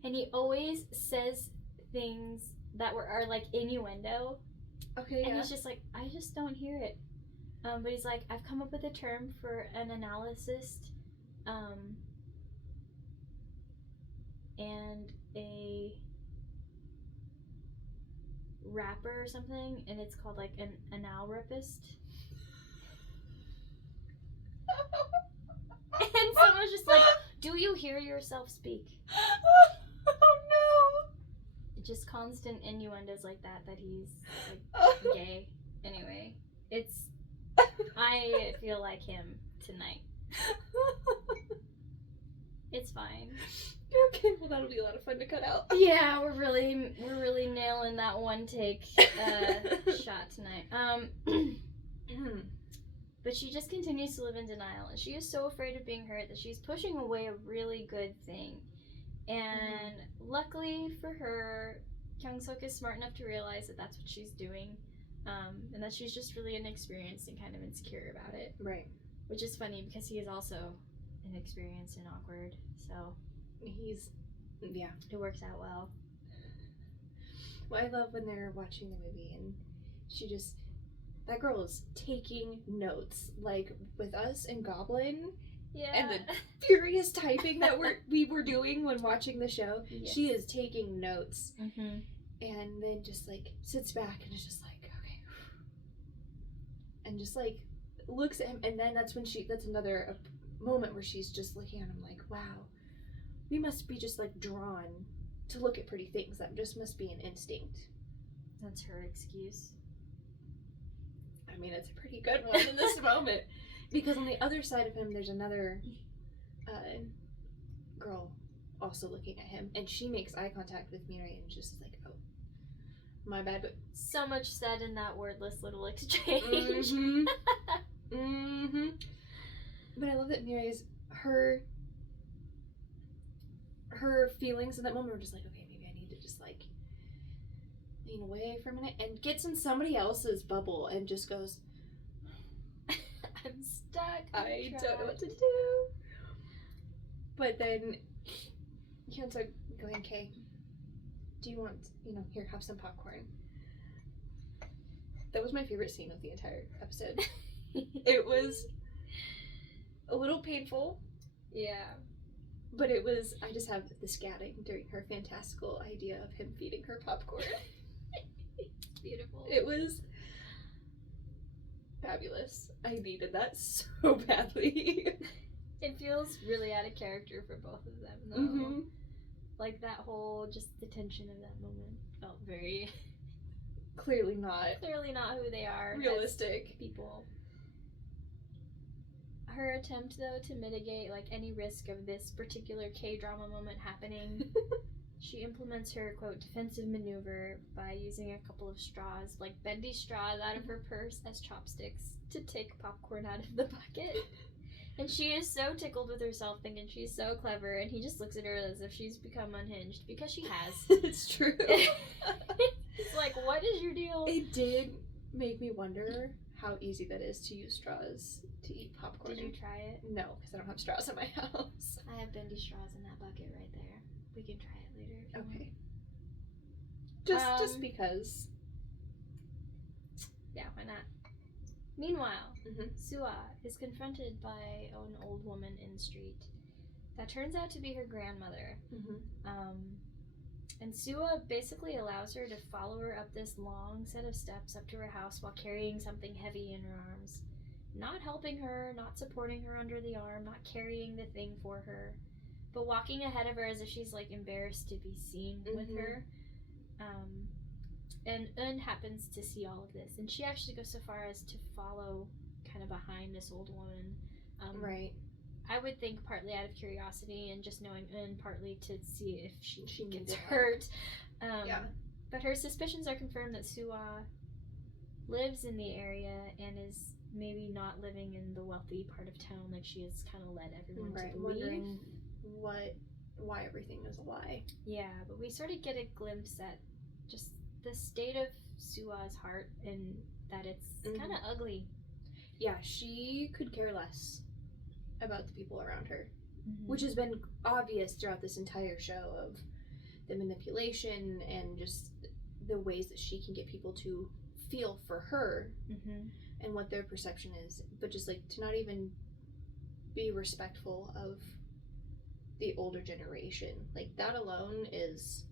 And he always says things that are like innuendo. Okay, And he's just like, I just don't hear it. But he's like, I've come up with a term for an analyst, and a rapper or something, and it's called like an analrapist. And someone's just like, do you hear yourself speak? Oh Just constant innuendos like that he's like no. gay. Anyway, I feel like him tonight. It's fine. Okay, well that'll be a lot of fun to cut out. Yeah, we're really nailing that one take shot tonight. But she just continues to live in denial, and she is so afraid of being hurt that she's pushing away a really good thing. And luckily for her, KyungSeok is smart enough to realize that that's what she's doing, and that she's just really inexperienced and kind of insecure about it. Right. Which is funny because he is also inexperienced and awkward, so it works out well. Well, I love when they're watching the movie and that girl is taking notes, like with us and Goblin. Yeah. And the furious typing that we were doing when watching the show. Yes. She is taking notes. Mm-hmm. And then just like sits back and is just like, okay. And just like looks at him, and then that's another moment where she's just looking at him like, wow, we must be just like drawn to look at pretty things. That just must be an instinct. That's her excuse. I mean, it's a pretty good one in this moment. Because on the other side of him, there's another girl also looking at him. And she makes eye contact with MiRae and just like, oh, my bad. But so much said in that wordless little exchange. Mm-hmm. Mm-hmm. But I love that MiRae's, her feelings in that moment were just like, okay, maybe I need to just like lean away for a minute, and gets in somebody else's bubble and just goes, I'm stuck. I don't know what to do. But then KyungSeok going, okay, do you want, here, have some popcorn. That was my favorite scene of the entire episode. It was a little painful. Yeah. But it was, I just have the scatting during her fantastical idea of him feeding her popcorn. Beautiful. It was fabulous. I needed that so badly. It feels really out of character for both of them, though. Mm-hmm. Like that whole, just the tension of that moment felt very Clearly not who they are. realistic. As people. Her attempt, though, to mitigate like any risk of this particular K-drama moment happening, she implements her, quote, defensive maneuver by using a couple of straws, like bendy straws out of her purse as chopsticks to take popcorn out of the bucket. And she is so tickled with herself, thinking she's so clever, and he just looks at her as if she's become unhinged, because she has. It's true. It's like, what is your deal? It did make me wonder how easy that is to use straws to eat popcorn. Did you try it? No, because I don't have straws in my house. I have bendy straws in that bucket right there. We can try it later. If you Okay. Just because. Yeah, why not? Meanwhile, Mm-hmm. Sua is confronted by an old woman in the street that turns out to be her grandmother. Mm-hmm. And Sua basically allows her to follow her up this long set of steps up to her house while carrying something heavy in her arms. Not helping her, not supporting her under the arm, not carrying the thing for her, but walking ahead of her as if she's like embarrassed to be seen with Mhm. her. And Un happens to see all of this, and she actually goes so far as to follow kind of behind this old woman. Right. I would think partly out of curiosity and just knowing Un, partly to see if she needs gets help. hurt. Yeah. But her suspicions are confirmed that Sua lives in the area and is maybe not living in the wealthy part of town like she has kind of led everyone Right. to believe. Wondering why everything is a lie. Yeah, but we sort of get a glimpse at just the state of Sua's heart and that it's kind of ugly. Yeah, she could care less about the people around her, Mm-hmm. which has been obvious throughout this entire show of the manipulation and just the ways that she can get people to feel for her Mm-hmm. and what their perception is, but just like to not even be respectful of the older generation. Like that alone is,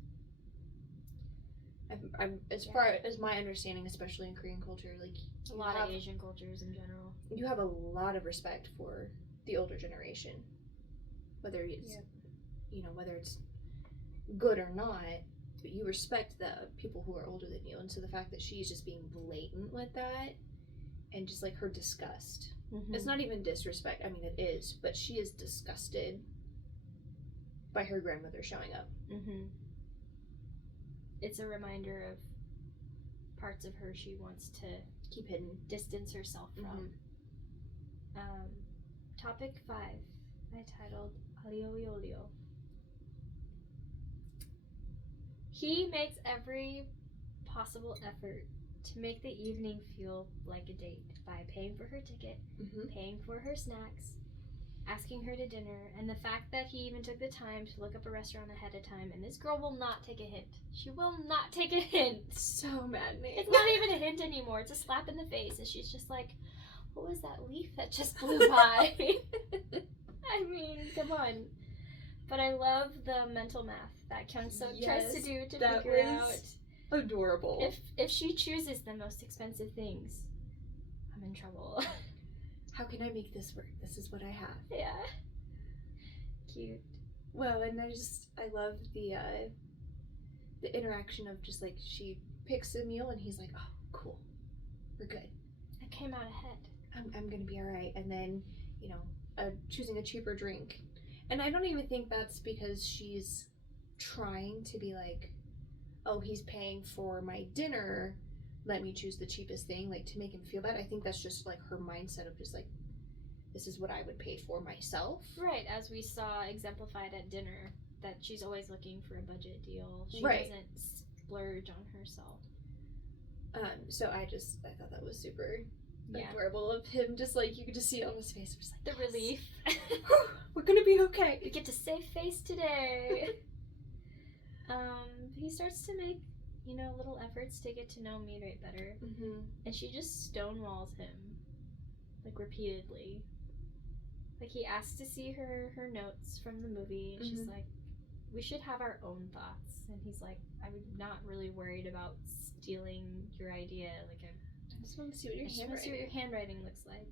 I'm as far as my understanding, especially in Korean culture, like A lot of Asian cultures in general. you have a lot of respect for the older generation, whether it's whether it's good or not, but you respect the people who are older than you. And so the fact that she's just being blatant with that and just like her disgust, Mm-hmm. it's not even disrespect, I mean it is, but she is disgusted by her grandmother showing up. Mm-hmm. It's a reminder of parts of her she wants to Keep hidden. distance herself from. Topic 5, I titled Aglio E Olio. He makes every possible effort to make the evening feel like a date by paying for her ticket, paying for her snacks, asking her to dinner, and the fact that he even took the time to look up a restaurant ahead of time, and this girl will not take a hint. She will not take a hint. So maddening. It's not even a hint anymore. It's a slap in the face, and she's just like, what was that leaf that just blew by? I mean, come on. But I love the mental math that KyungSeok tries to do to that figure was out adorable. if she chooses the most expensive things, I'm in trouble. How can I make this work? This is what I have. Yeah. Cute. Well, and I love the the interaction of just like she picks a meal and he's like, oh, cool, we're good. I came out ahead. I'm gonna be all right. And then, you know, choosing a cheaper drink. And I don't even think that's because she's trying to be like, oh, he's paying for my dinner, let me choose the cheapest thing, like to make him feel bad. I think that's just like her mindset of just like, this is what I would pay for myself. Right, as we saw exemplified at dinner, that she's always looking for a budget deal. She Right. doesn't splurge on herself. So I thought that was super Yeah. adorable of him, just like, you could just see it on his face, just like, The relief. we're gonna be okay. We get to save face today. He starts to make, you know, little efforts to get to know MiRae better. Mm-hmm. And she just stonewalls him, like, repeatedly. Like, he asks to see her notes from the movie, and she's like, we should have our own thoughts. And he's like, I'm not really worried about stealing your idea. Like, I just want to see what your handwriting looks like.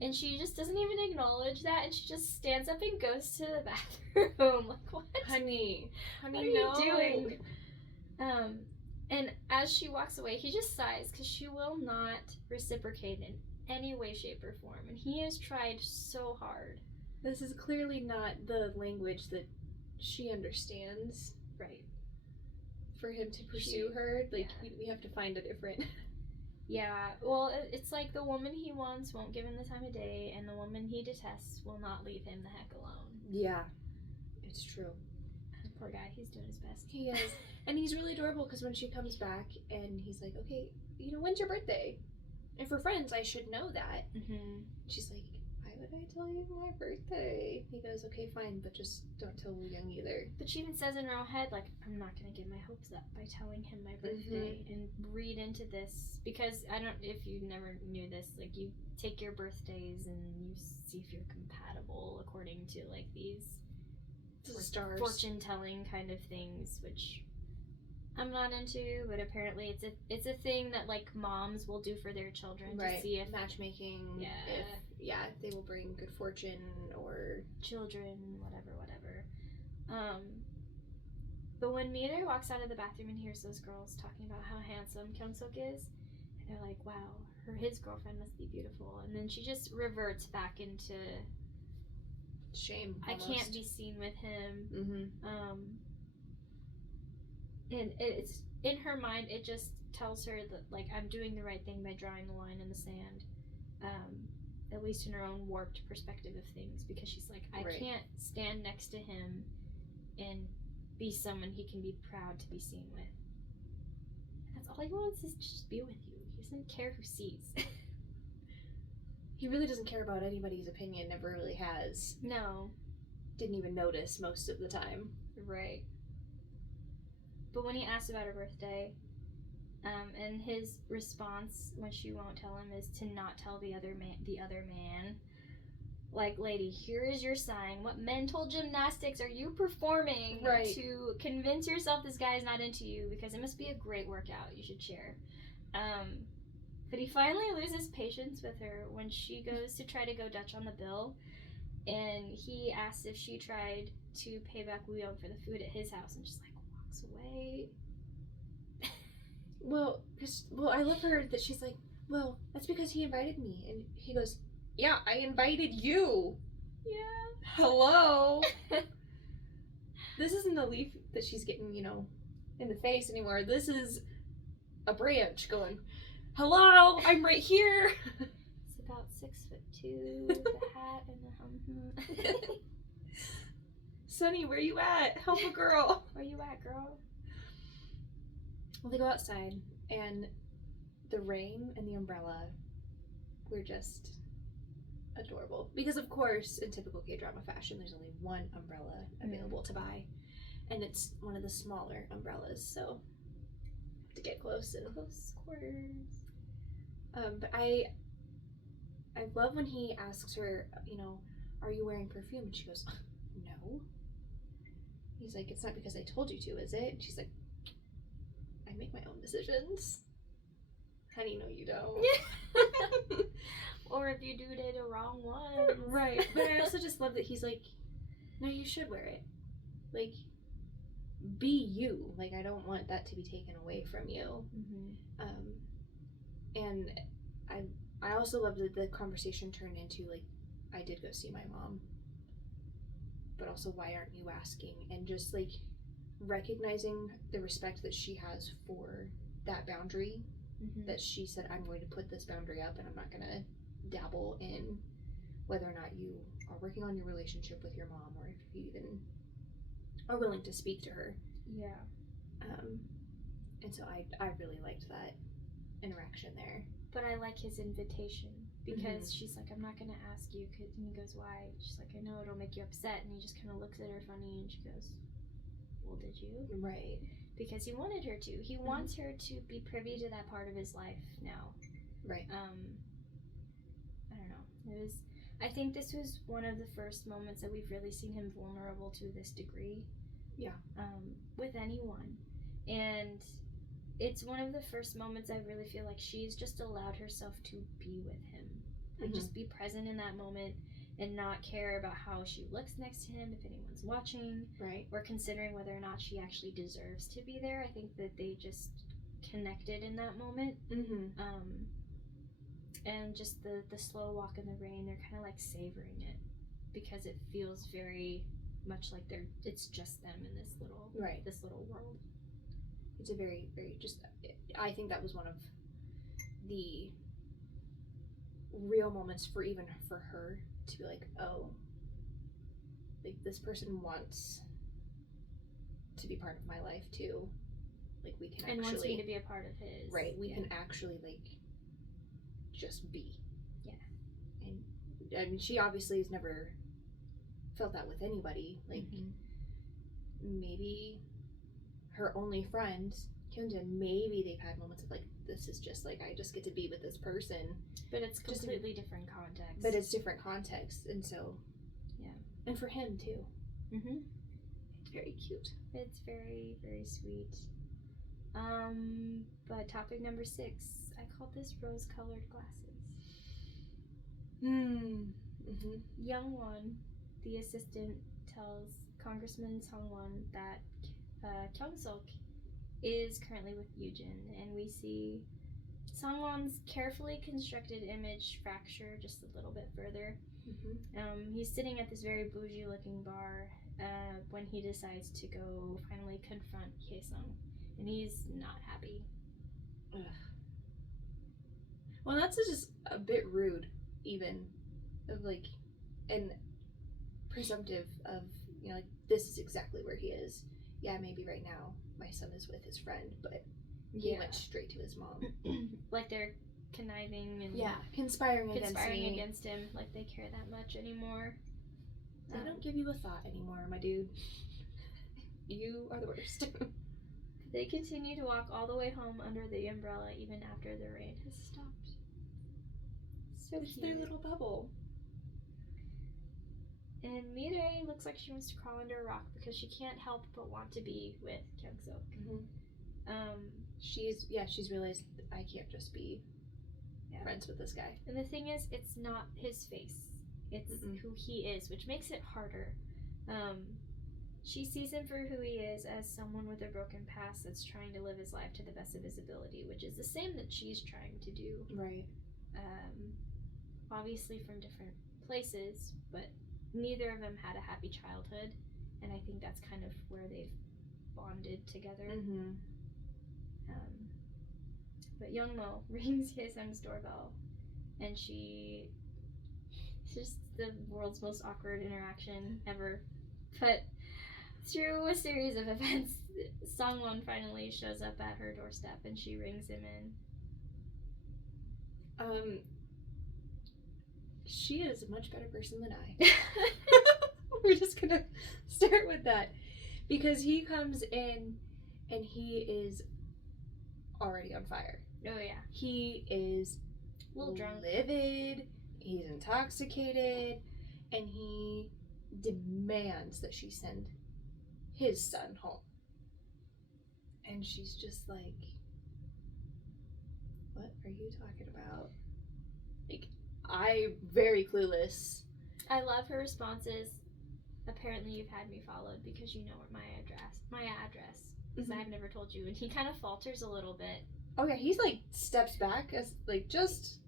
And she just doesn't even acknowledge that, and she just stands up and goes to the bathroom. Like, what? Honey, What are you doing? And as she walks away, he just sighs because she will not reciprocate in any way, shape, or form. And he has tried so hard. This is clearly not the language that she understands. Right. For him to pursue her, like, we have to find a different... Yeah, well, it's like the woman he wants won't give him the time of day, and the woman he detests will not leave him the heck alone. Yeah, it's true. Poor guy, he's doing his best. He is. And he's really adorable because when she comes back and he's like, okay, you know, when's your birthday? And for friends, I should know that. Mm-hmm. She's like, why would I tell you my birthday? He goes, okay, fine, but just don't tell Woo Young either. But she even says in her own head, like, I'm not going to get my hopes up by telling him my birthday. And read into this, because if you never knew this, like, you take your birthdays and you see if you're compatible according to, like, these stars, fortune-telling kind of things, which I'm not into, but apparently it's a thing that, like, moms will do for their children to see if matchmaking, if they will bring good fortune or children, whatever. But when MiRae walks out of the bathroom and hears those girls talking about how handsome KyungSeok is, and they're like, wow, his girlfriend must be beautiful, and then she just reverts back into shame. Almost. I can't be seen with him. Mm-hmm. And it's in her mind, it just tells her that, like, I'm doing the right thing by drawing the line in the sand. At least in her own warped perspective of things, because she's like, I can't stand next to him and be someone he can be proud to be seen with. And that's all he wants, is just be with you. He doesn't care who sees. He really doesn't care about anybody's opinion, never really has. No. Didn't even notice most of the time. Right. But when he asks about her birthday, and his response when she won't tell him is to not tell the other man. Like, lady, here is your sign. What mental gymnastics are you performing to convince yourself this guy is not into you? Because it must be a great workout. You should share. But he finally loses patience with her when she goes to try to go Dutch on the bill, and he asks if she tried to pay back Woo Young for the food at his house, and just like walks away. Well, I love her that she's like, well, that's because he invited me. And he goes, yeah, I invited you. Yeah. Hello. This isn't the leaf that she's getting, you know, in the face anymore. This is a branch going, hello, I'm right here. It's about 6'2", with the hat and the Sunny, where you at? Help a girl. Where you at, girl? Well, they go outside, and the rain and the umbrella were just adorable. Because, of course, in typical K-drama fashion, there's only one umbrella available to buy, and it's one of the smaller umbrellas, so to get close and close quarters. But I love when he asks her, you know, are you wearing perfume? And she goes, no. He's like, it's not because I told you to, is it? And she's like, I make my own decisions. Honey, no you don't. Or if you do the wrong one. Right. But I also just love that he's like, no, you should wear it. Like, be you. Like, I don't want that to be taken away from you. And I also love that the conversation turned into, like, I did go see my mom, but also, why aren't you asking? And just, like, recognizing the respect that she has for that boundary, that she said, I'm going to put this boundary up, and I'm not going to dabble in whether or not you are working on your relationship with your mom, or if you even are willing to speak to her. Yeah. And so I really liked that interaction there. But I like his invitation, because she's like, I'm not going to ask you, and he goes, why? She's like, I know it'll make you upset, and he just kind of looks at her funny, and she goes, well, did you? Right. Because he wanted her to. He wants her to be privy to that part of his life now. Right. I don't know. I think this was one of the first moments that we've really seen him vulnerable to this degree. Yeah. With anyone. And it's one of the first moments I really feel like she's just allowed herself to be with him. Like, just be present in that moment and not care about how she looks next to him, if anyone's watching. Right. Or considering whether or not she actually deserves to be there. I think that they just connected in that moment. And just the slow walk in the rain, they're kind of like savoring it, because it feels very much like it's just them in this little world. It's a very, very just, I think that was one of the real moments for her to be like, oh, like, this person wants to be part of my life too. Like, we can and actually, wants me to be a part of his. Right. We can actually, like, just be. Yeah. And I mean, she obviously has never felt that with anybody. Like, maybe her only friend, Kyungja, maybe they've had moments of, like, this is just, like, I just get to be with this person. But it's completely different context. But it's different context, and so, yeah. And for him, too. It's very cute. It's very, very sweet. But topic number 6, I called this rose-colored glasses. Youngwon, the assistant, tells Congressman Sungwon that KyungSeok is currently with Yoojin, and we see Sungwon's carefully constructed image fracture just a little bit further. He's sitting at this very bougie-looking bar when he decides to go finally confront Hye-sung, and he's not happy. Ugh. Well, that's just a bit rude, even, of, like, and presumptive of, you know, like, this is exactly where he is. Yeah, maybe right now my son is with his friend, but he went straight to his mom. Like, they're conniving and conspiring against him. Like, they care that much anymore. They don't give you a thought anymore, my dude. You are the worst. They continue to walk all the way home under the umbrella even after the rain has stopped. So it's cute. Their little bubble. And MiRae looks like she wants to crawl under a rock because she can't help but want to be with KyungSeok. She's realized I can't just be friends with this guy. And the thing is, it's not his face. It's who he is, which makes it harder. She sees him for who he is, as someone with a broken past that's trying to live his life to the best of his ability, which is the same that she's trying to do. Right. Obviously from different places, but neither of them had a happy childhood, and I think that's kind of where they've bonded together. But Youngmo rings Hye-sung's doorbell, and it's just the world's most awkward interaction ever. But through a series of events, Sungwon finally shows up at her doorstep, and she rings him in. She is a much better person than I. We're just gonna start with that, because he comes in and he is already on fire. Oh yeah. He is a little drunk, livid, he's intoxicated, and he demands that she send his son home. And she's just like, what are you talking about? Like, I'm very clueless. I love her responses. apparently you've had me followed because you know my address. Because Mhm. I've never told you. And he kind of falters a little bit. Oh yeah, he's like steps back as like just,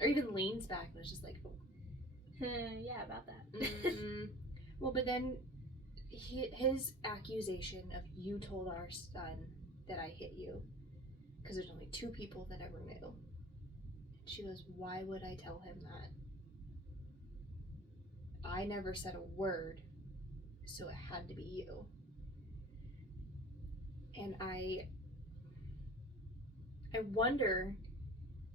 or even leans back and it's just like, Yeah, about that. Well, but then his accusation of you told our son that I hit you, because there's only 2 people that ever knew. She goes, why would I tell him that? I never said a word, so it had to be you. And I wonder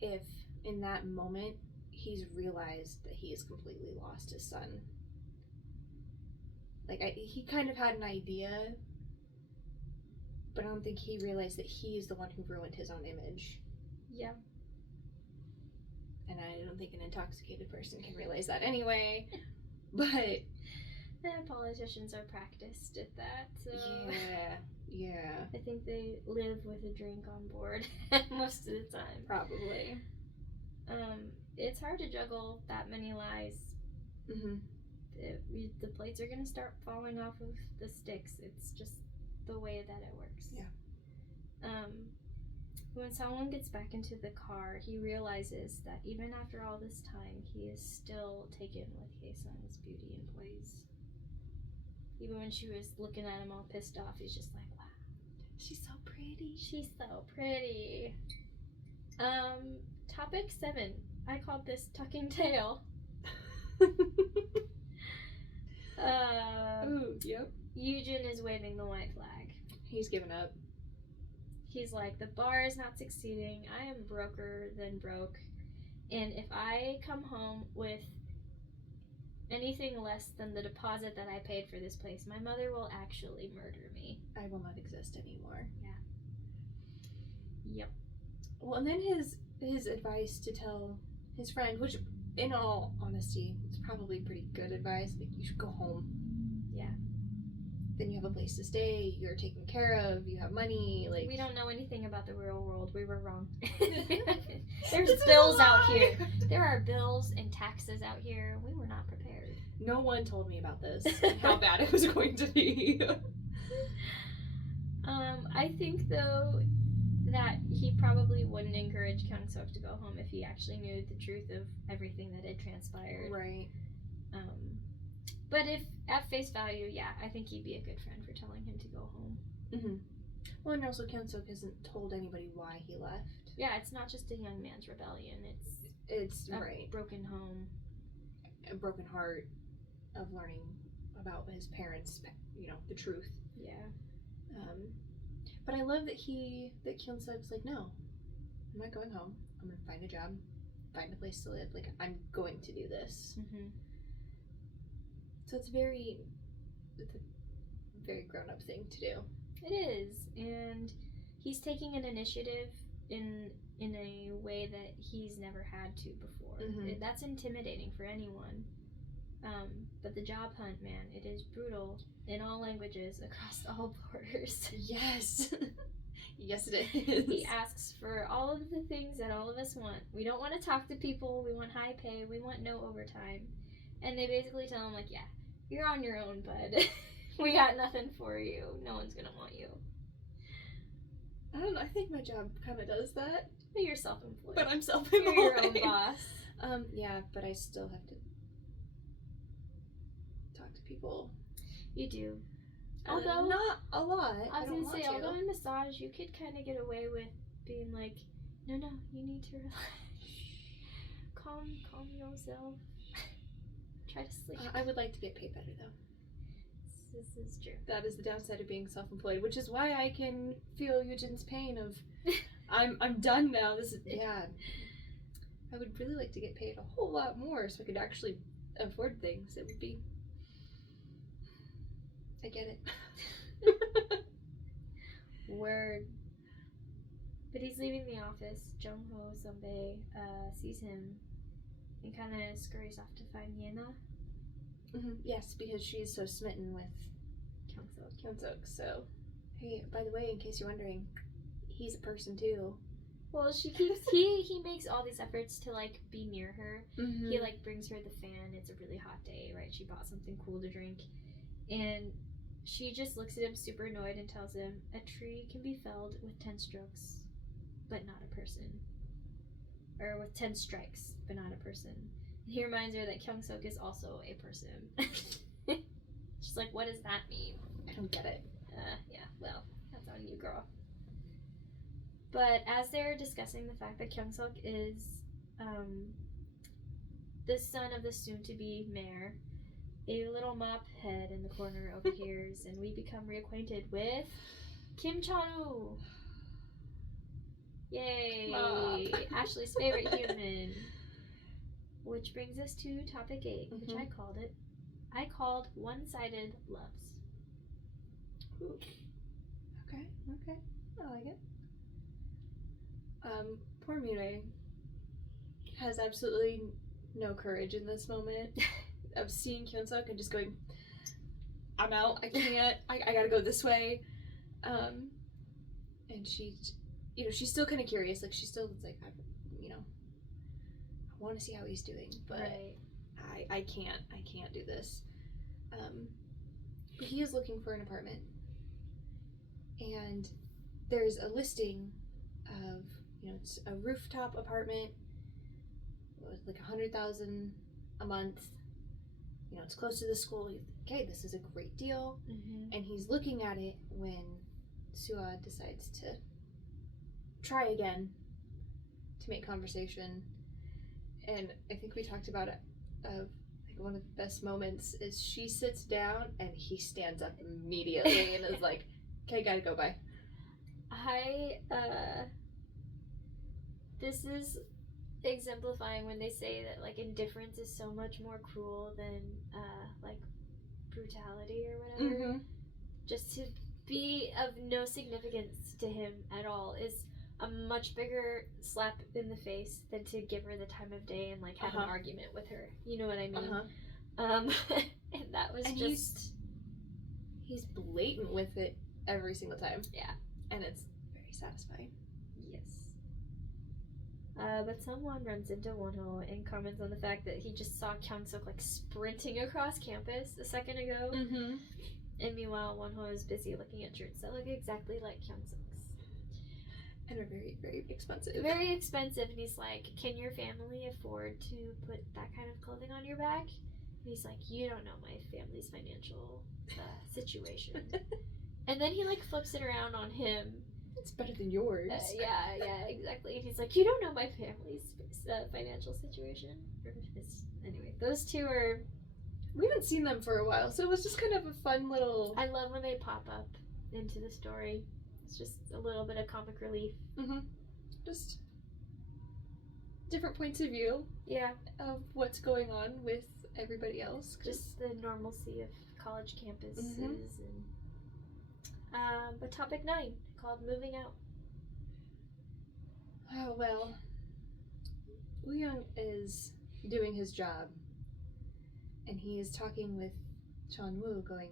if in that moment he's realized that he has completely lost his son. Like, he kind of had an idea, but I don't think he realized that he's the one who ruined his own image. Yeah. And I don't think an intoxicated person can realize that anyway. But politicians are practiced at that, so yeah, I think they live with a drink on board most of the time. probably. It's hard to juggle that many lies. Mm-hmm. The plates are gonna start falling off of the sticks. It's just the way that it works. Yeah. When someone gets back into the car, he realizes that even after all this time, he is still taken with Hae-sung's beauty and poise. Even when she was looking at him all pissed off, he's just like, wow. She's so pretty. She's so pretty. Topic 7. I called this tucking tail. Ooh, yep. Yujin is waving the white flag. He's given up. He's like, the bar is not succeeding. I am broker than broke. And if I come home with anything less than the deposit that I paid for this place, my mother will actually murder me. I will not exist anymore. Yeah. Yep. Well, and then his advice to tell his friend, which in all honesty, it's probably pretty good advice. Like, you should go home. Yeah. Then you have a place to stay. You're taken care of. You have money. Like, We don't know anything about the real world. We were wrong. There's bills out here. There are bills and taxes out here. We were not prepared. No one told me about this and how bad it was going to be. I think though that he probably wouldn't encourage KyungSeok to go home if he actually knew the truth of everything that had transpired. Right. But if at face value, yeah, I think he'd be a good friend for telling him to go home. Mm-hmm. Well, and also KyungSeok hasn't told anybody why he left. Yeah, it's not just a young man's rebellion. It's a right. broken home, A broken heart of learning about his parents, the truth. Yeah. But I love that KyungSeok's like, no, I'm not going home. I'm gonna find a job, find a place to live. Like, I'm going to do this. Mm-hmm. So it's a very grown-up thing to do. It is, and he's taking an initiative in a way that he's never had to before. Mm-hmm. That's intimidating for anyone. But the job hunt, man, it is brutal in all languages across all borders. Yes. Yes, it is. He asks for all of the things that all of us want. We don't want to talk to people. We want high pay. We want no overtime. And they basically tell him, like, yeah, you're on your own, bud. We got nothing for you. No one's going to want you. I don't know. I think my job kind of does that. But you're self-employed. But I'm self-employed. You're your own boss. Yeah, but I still have to talk to people. You do. Although not a lot. I was going to say, although in massage, you could kind of get away with being like, no, you need to relax. Calm yourself. Try to sleep. I would like to get paid better, though. This is true. That is the downside of being self-employed, which is why I can feel Yujin's pain of, I'm done now. This is, yeah. I would really like to get paid a whole lot more so I could actually afford things. It would be, I get it. Word. But he's leaving the office. Jung-ho Sunbae sees him and kind of scurries off to find Yena. Mm-hmm. Yes, because she's so smitten with KyungSeok. So, hey, by the way, in case you're wondering, he's a person too. Well, she keeps he makes all these efforts to like be near her. Mm-hmm. He like brings her the fan. It's a really hot day, right? She bought something cool to drink, And she just looks at him super annoyed and tells him, a tree can be felled with 10 strokes, but not a person. Or with 10 strikes, but not a person. And he reminds her that KyungSeok is also a person. She's like, what does that mean? I don't get it. Yeah, well, that's on you, girl. But as they're discussing the fact that KyungSeok is the son of the soon-to-be mayor, a little mop head in the corner overhears, and we become reacquainted with Kim Chan-woo. Yay! Mop. Ashley's favorite human. Which brings us to topic 8, which I called one-sided loves. Ooh. Okay. I like it. Poor MiRae has absolutely no courage in this moment of seeing KyungSeok and just going, I'm out, I can't, I gotta go this way. And she's still kind of curious, like, she's still, like, I want to see how he's doing, but right. I can't do this. But he is looking for an apartment. And there's a listing of, it's a rooftop apartment with like $100,000 a month. It's close to the school. Okay, this is a great deal. Mm-hmm. And he's looking at it when Sua decides to try again to make conversation. And I think we talked about it. One of the best moments is she sits down and he stands up immediately and is like, okay, gotta go, bye. This is exemplifying when they say that, like, indifference is so much more cruel than, like, brutality or whatever. Mm-hmm. Just to be of no significance to him at all is a much bigger slap in the face than to give her the time of day and, like, have an argument with her. You know what I mean? And that was he's blatant with it every single time. Yeah. And it's very satisfying. Yes. But someone runs into Wonho and comments on the fact that he just saw KyungSeok, like, sprinting across campus a second ago. Mm-hmm. And meanwhile, Wonho is busy looking at shirts that look exactly like KyungSeok's. And are very, very expensive. Very expensive. And he's like, can your family afford to put that kind of clothing on your back? And he's like, you don't know my family's financial situation. And then he, like, flips it around on him. It's better than yours. Yeah, exactly. And he's like, you don't know my family's financial situation. Anyway, those two are... We haven't seen them for a while, so it was just kind of a fun little... I love when they pop up into the story. It's just a little bit of comic relief. Mm-hmm. Just different points of view. Yeah. Of what's going on with everybody else. Just the normalcy of college campuses. Mm-hmm. But topic 9, called Moving Out. Oh, well. Woo-young is doing his job. And he is talking with Chan-woo going,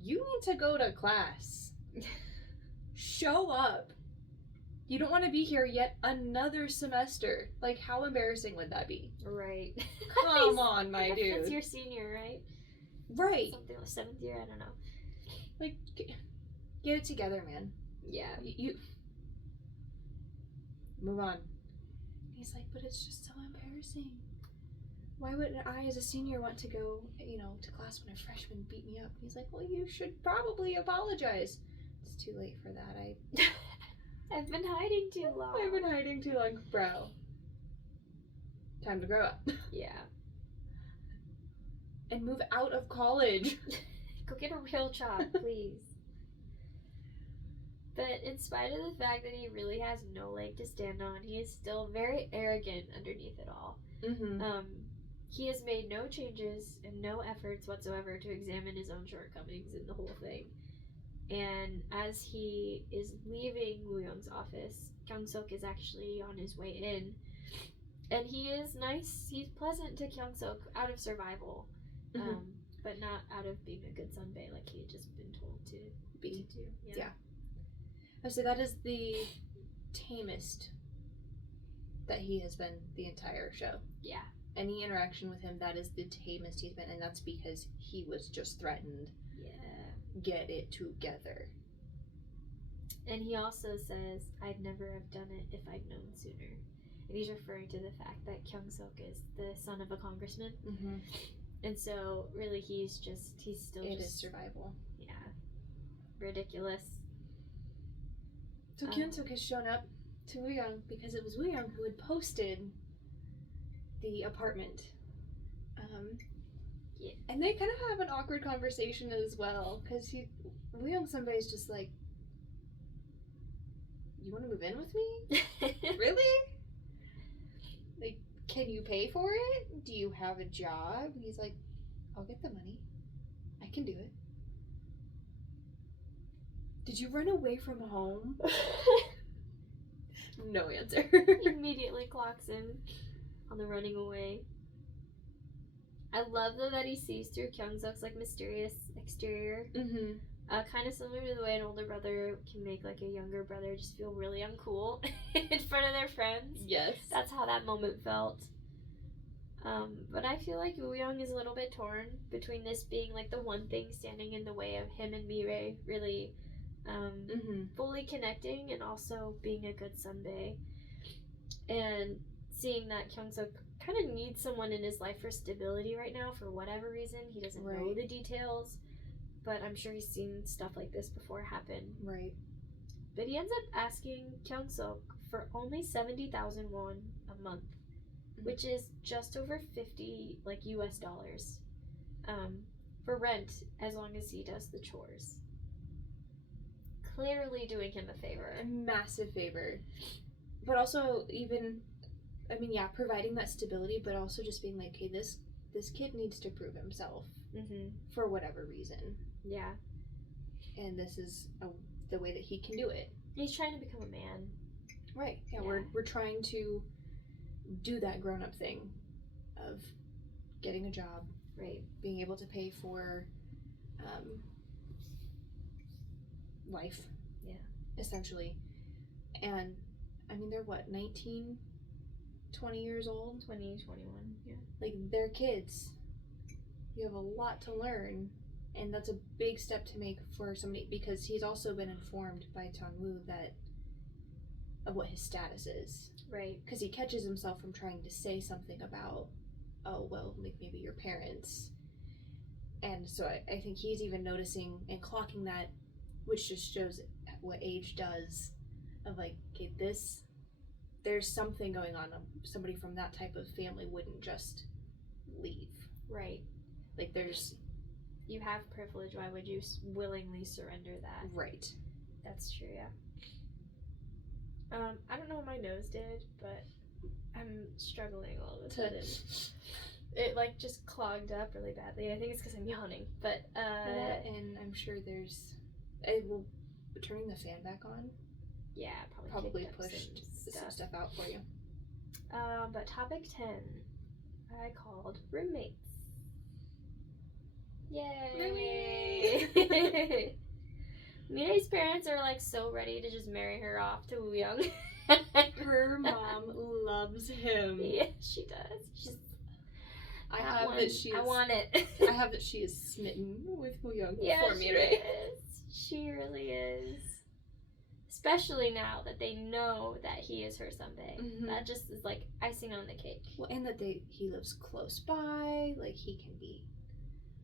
you need to go to class. Show up. You don't want to be here yet another semester. Like, how embarrassing would that be? Right. Come on, my dude. That's your senior, right? Right. Something like 7th year, I don't know. Like, get it together, man. Yeah. You move on. He's like, but it's just so embarrassing. Why would I, as a senior, want to go, to class when a freshman beat me up? He's like, well, you should probably apologize. It's too late for that. I've been hiding too long. I've been hiding too long, bro. Time to grow up. Yeah. And move out of college. Go get a real job, please. But in spite of the fact that he really has no leg to stand on, he is still very arrogant underneath it all. Mm-hmm. He has made no changes and no efforts whatsoever to examine his own shortcomings in the whole thing. And as he is leaving Woo-young's office, KyungSeok is actually on his way in. And he is nice, he's pleasant to KyungSeok out of survival. Mm-hmm. But not out of being a good sunbae like he had just been told to be. Yeah. So that is the tamest that he has been the entire show. Yeah. Any interaction with him, that is the tamest he's been, and that's because he was just threatened get it together. And he also says, I'd never have done it if I'd known sooner. And he's referring to the fact that KyungSeok is the son of a congressman. Mm-hmm. And so, really, he's still It is survival. Yeah. Ridiculous. So KyungSeok has shown up to Wooyoung because it was Wooyoung who had posted the apartment. Yeah. And they kind of have an awkward conversation as well, because Wooyoung somebody's just like, you want to move in with me? Really? Like, can you pay for it? Do you have a job? He's like, I'll get the money. I can do it. Did you run away from home? No answer. He immediately clocks in on the running away. I love though that he sees through KyungSeok's like mysterious exterior. Mm-hmm. Kind of similar to the way an older brother can make like a younger brother just feel really uncool in front of their friends. Yes. That's how that moment felt. But I feel like Wooyoung is a little bit torn between this being like the one thing standing in the way of him and MiRae really fully connecting, and also being a good sunbae. And seeing that KyungSeok kind of needs someone in his life for stability right now for whatever reason. He doesn't know the details, but I'm sure he's seen stuff like this before happen. Right. But he ends up asking KyungSeok for only 70,000 won a month, which is just over 50 like US dollars, for rent as long as he does the chores. Clearly doing him a favor. A massive favor. But also providing that stability, but also just being like, hey, this kid needs to prove himself for whatever reason. Yeah. And this is the way that he can do it. He's trying to become a man. Right. Yeah, we're trying to do that grown-up thing of getting a job. Right. Being able to pay for life. Yeah. Essentially. And, they're what, 19, 20 years old? 20, 21, yeah. Like, they're kids. You have a lot to learn. And that's a big step to make for somebody, because he's also been informed by Tongwoo of what his status is. Right. Because he catches himself from trying to say something about, maybe your parents. And so I think he's even noticing and clocking that, which just shows what age does, of like, okay, there's something going on. Somebody from that type of family wouldn't just leave. Right. Like, you have privilege, why would you willingly surrender that? Right. That's true, yeah. I don't know what my nose did, but I'm struggling all of a sudden. It like just clogged up really badly. I think it's because I'm yawning, but and I'm sure turning the fan back on. Yeah, probably pushed some stuff out for you. But topic 10, I called roommates. Yay! MiRae's parents are like so ready to just marry her off to Wooyoung. Her mom loves him. Yeah, she does. I want it. I have that she is smitten with Wooyoung for MiRae. She really is. Especially now that they know that he is her someday. That just is like icing on the cake. Well, and that he lives close by. Like, he can be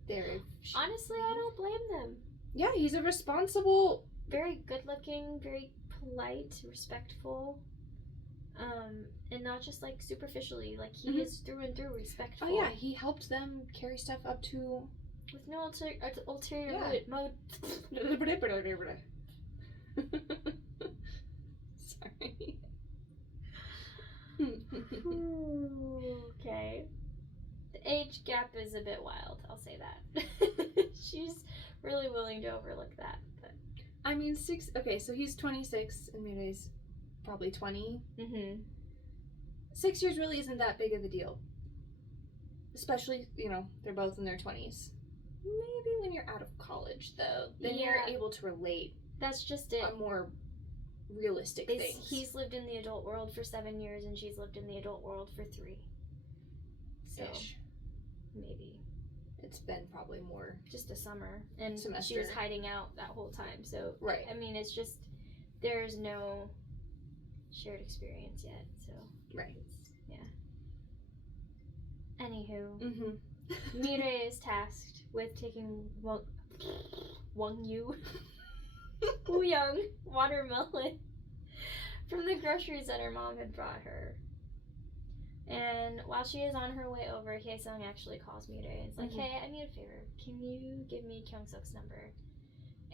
there. Honestly, I don't blame them. Yeah, he's a responsible... Very good-looking, very polite, respectful. And not just, like, superficially. Like, he is through and through respectful. Oh, yeah, he helped them carry stuff up to... With no ulterior mode. Sorry. Okay. The age gap is a bit wild, I'll say that. She's really willing to overlook that. But Okay, so he's 26 and MiRae's probably 20. 6 years really isn't that big of a deal. Especially, they're both in their 20s. Maybe when you're out of college, though, then you're able to relate. That's just it. On more realistic things. He's lived in the adult world for 7 years, and she's lived in the adult world for 3. So, maybe. it's been probably more just a summer, and semester. she was hiding out that whole time. So right. I mean, it's just there's no shared experience yet. So Right. Yeah. Anywho, Mm-hmm. MiRae is tasked with taking Wuyang watermelon from the groceries that her mom had brought her. And while she is on her way over, Hye-sung actually calls MiRae and is like, hey, I need a favor. Can you give me KyungSeok's number?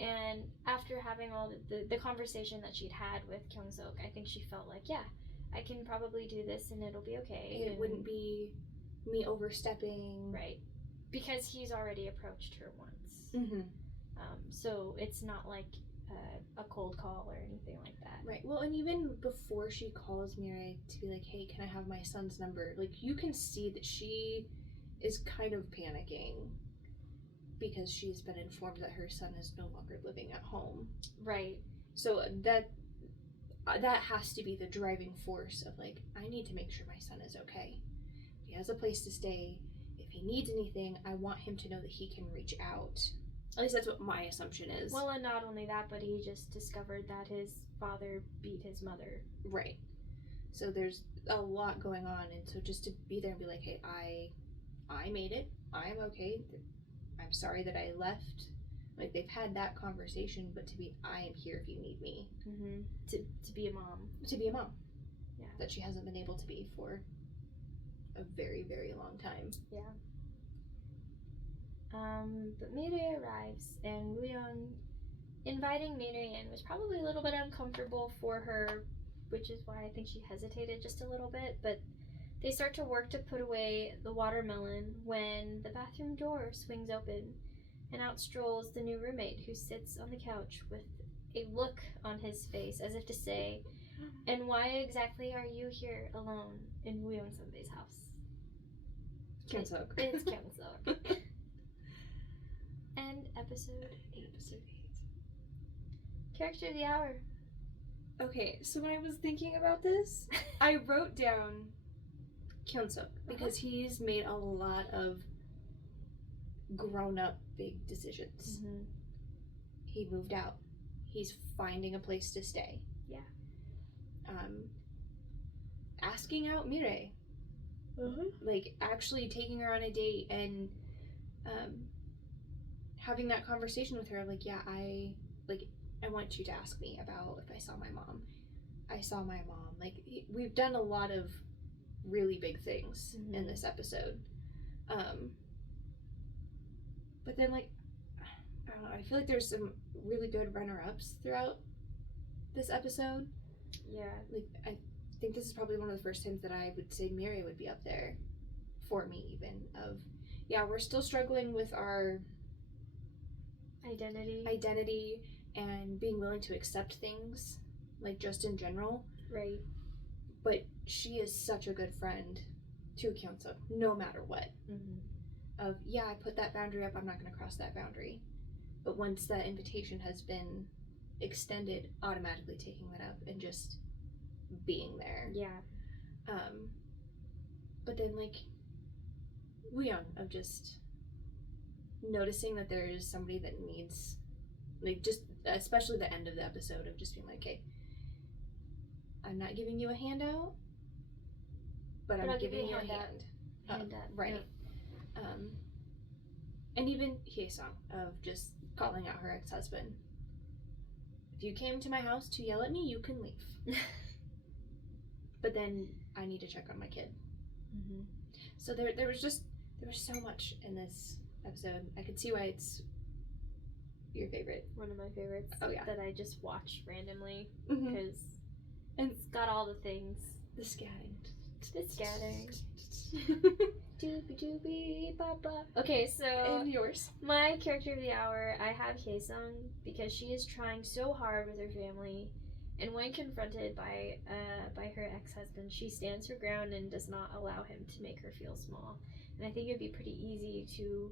And after having all the conversation that she'd had with KyungSeok, I think she felt like, yeah, I can probably do this and it'll be okay. It wouldn't be me overstepping. Right. Because he's already approached her once. Mm-hmm. So it's not like a cold call or anything like that. Right. Well, and even before she calls MiRae to be like, hey, can I have my son's number? Like, you can see that she is kind of panicking because she's been informed that her son is no longer living at home. Right. So that has to be the driving force of, like, I need to make sure my son is okay. He has a place to stay. If he needs anything, I want him to know that he can reach out. At least that's what my assumption is. Well, and not only that, but he just discovered that his father beat his mother. Right. So there's a lot going on, and so just to be there and be like, hey, I made it. I'm okay. I'm sorry that I left. Like, they've had that conversation, but to be, I am here if you need me. Mm-hmm. To be a mom. To be a mom. Yeah. That she hasn't been able to be for a very, very long time. Yeah. But MiRae arrives, and Woo-young inviting MiRae in was probably a little bit uncomfortable for her, which is why I think she hesitated just a little bit, but they start to work to put away the watermelon when the bathroom door swings open, and out strolls the new roommate, who sits on the couch with a look on his face as if to say, and why exactly are you here alone in Woo-young Sunbae's house? KyungSeok. It's KyungSeok. And episode 8. Character of the hour. Okay, so when I was thinking about this, I wrote down KyungSeok because he's made a lot of grown-up big decisions. Mm-hmm. He moved out. He's finding a place to stay. Yeah. Asking out MiRae. Like, actually taking her on a date and having that conversation with her, like, yeah, I want you to ask me about if I saw my mom. I saw my mom. Like, we've done a lot of really big things in this episode. But then, like, I don't know, I feel like there's some really good runner-ups throughout this episode. Yeah. Like, I think this is probably one of the first times that I would say MiRae would be up there for me, even, of, yeah, we're still struggling with our identity and being willing to accept things, like, just in general. Right. But she is such a good friend to KyungSeok, no matter what. Of, yeah, I put that boundary up, I'm not going to cross that boundary. But once that invitation has been extended, automatically taking that up and just being there. Yeah. But then, like, Woo-young, of just noticing that there is somebody that needs, like, just, especially the end of the episode, of just being like, okay, I'm not giving you a handout, but I'm giving you a hand. Right. Yeah. And even Hye-sung, of just calling out her ex-husband. If you came to my house to yell at me, you can leave. But then I need to check on my kid. So there was so much in this episode. I could see why it's your favorite. One of my favorites. Oh, yeah. That I just watch randomly Mm-hmm. because it's got all the things. The scatting. The scatting. Doobie doobie baba. Okay, so And yours. my character of the hour, I have Hye-sung because she is trying so hard with her family, and when confronted by her ex-husband, she stands her ground and does not allow him to make her feel small. And I think it'd be pretty easy to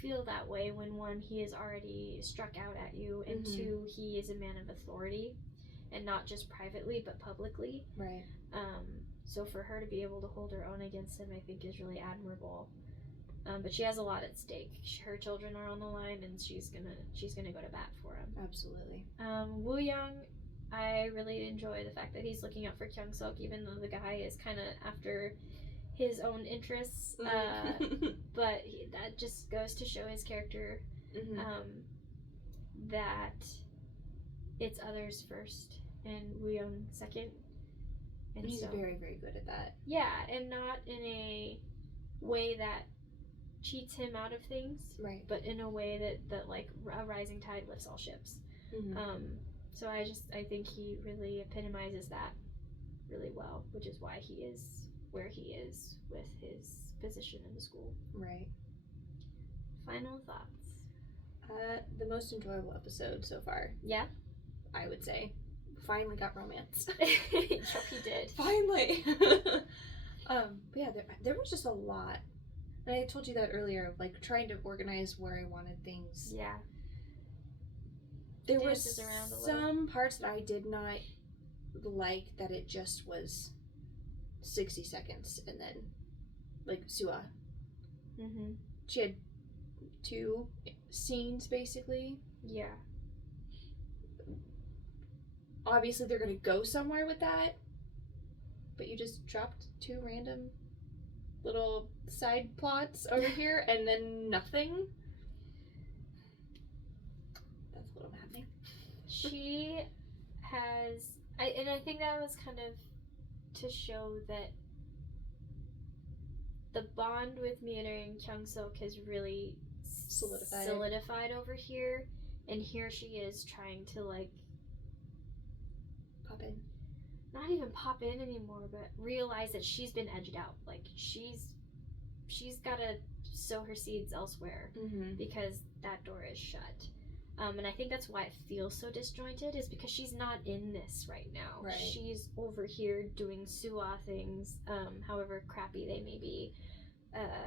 feel that way when, one, he has already struck out at you, and two, he is a man of authority, and not just privately but publicly. Right. So for her to be able to hold her own against him, I think is really admirable. But she has a lot at stake. Her children are on the line, and she's gonna go to bat for him. Absolutely. Woo Young, I really enjoy the fact that he's looking out for KyungSeok, even though the guy is kind of after his own interests. But that just goes to show his character, that it's others first and Woo Young second. And he's so, very, very good at that. Yeah, and not in a way that cheats him out of things, right? But in a way that like a rising tide lifts all ships. So I think he really epitomizes that really well, which is why he is where he is with his position in the school. Right. Final thoughts. The most enjoyable episode so far. Yeah, I would say. Finally got romance. Yep, he did. Finally. But yeah, there was just a lot. And I told you that earlier, of like trying to organize where I wanted things. Yeah. There Dances was around a little. some parts that I did not like, that it just was 60 seconds and then, like, Sua. She had 2 scenes basically. Yeah. Obviously they're gonna go somewhere with that, but you just dropped 2 random little side plots over here and then nothing. That's a little maddening. She has, I think that was kind of to show that the bond with MiRae and KyungSeok has really solidified over here, and here she is trying to like pop in. Not even pop in anymore, but realize that she's been edged out. Like she's gotta sow her seeds elsewhere because that door is shut. And I think that's why it feels so disjointed, is because she's not in this right now. Right. She's over here doing Sua things, however crappy they may be.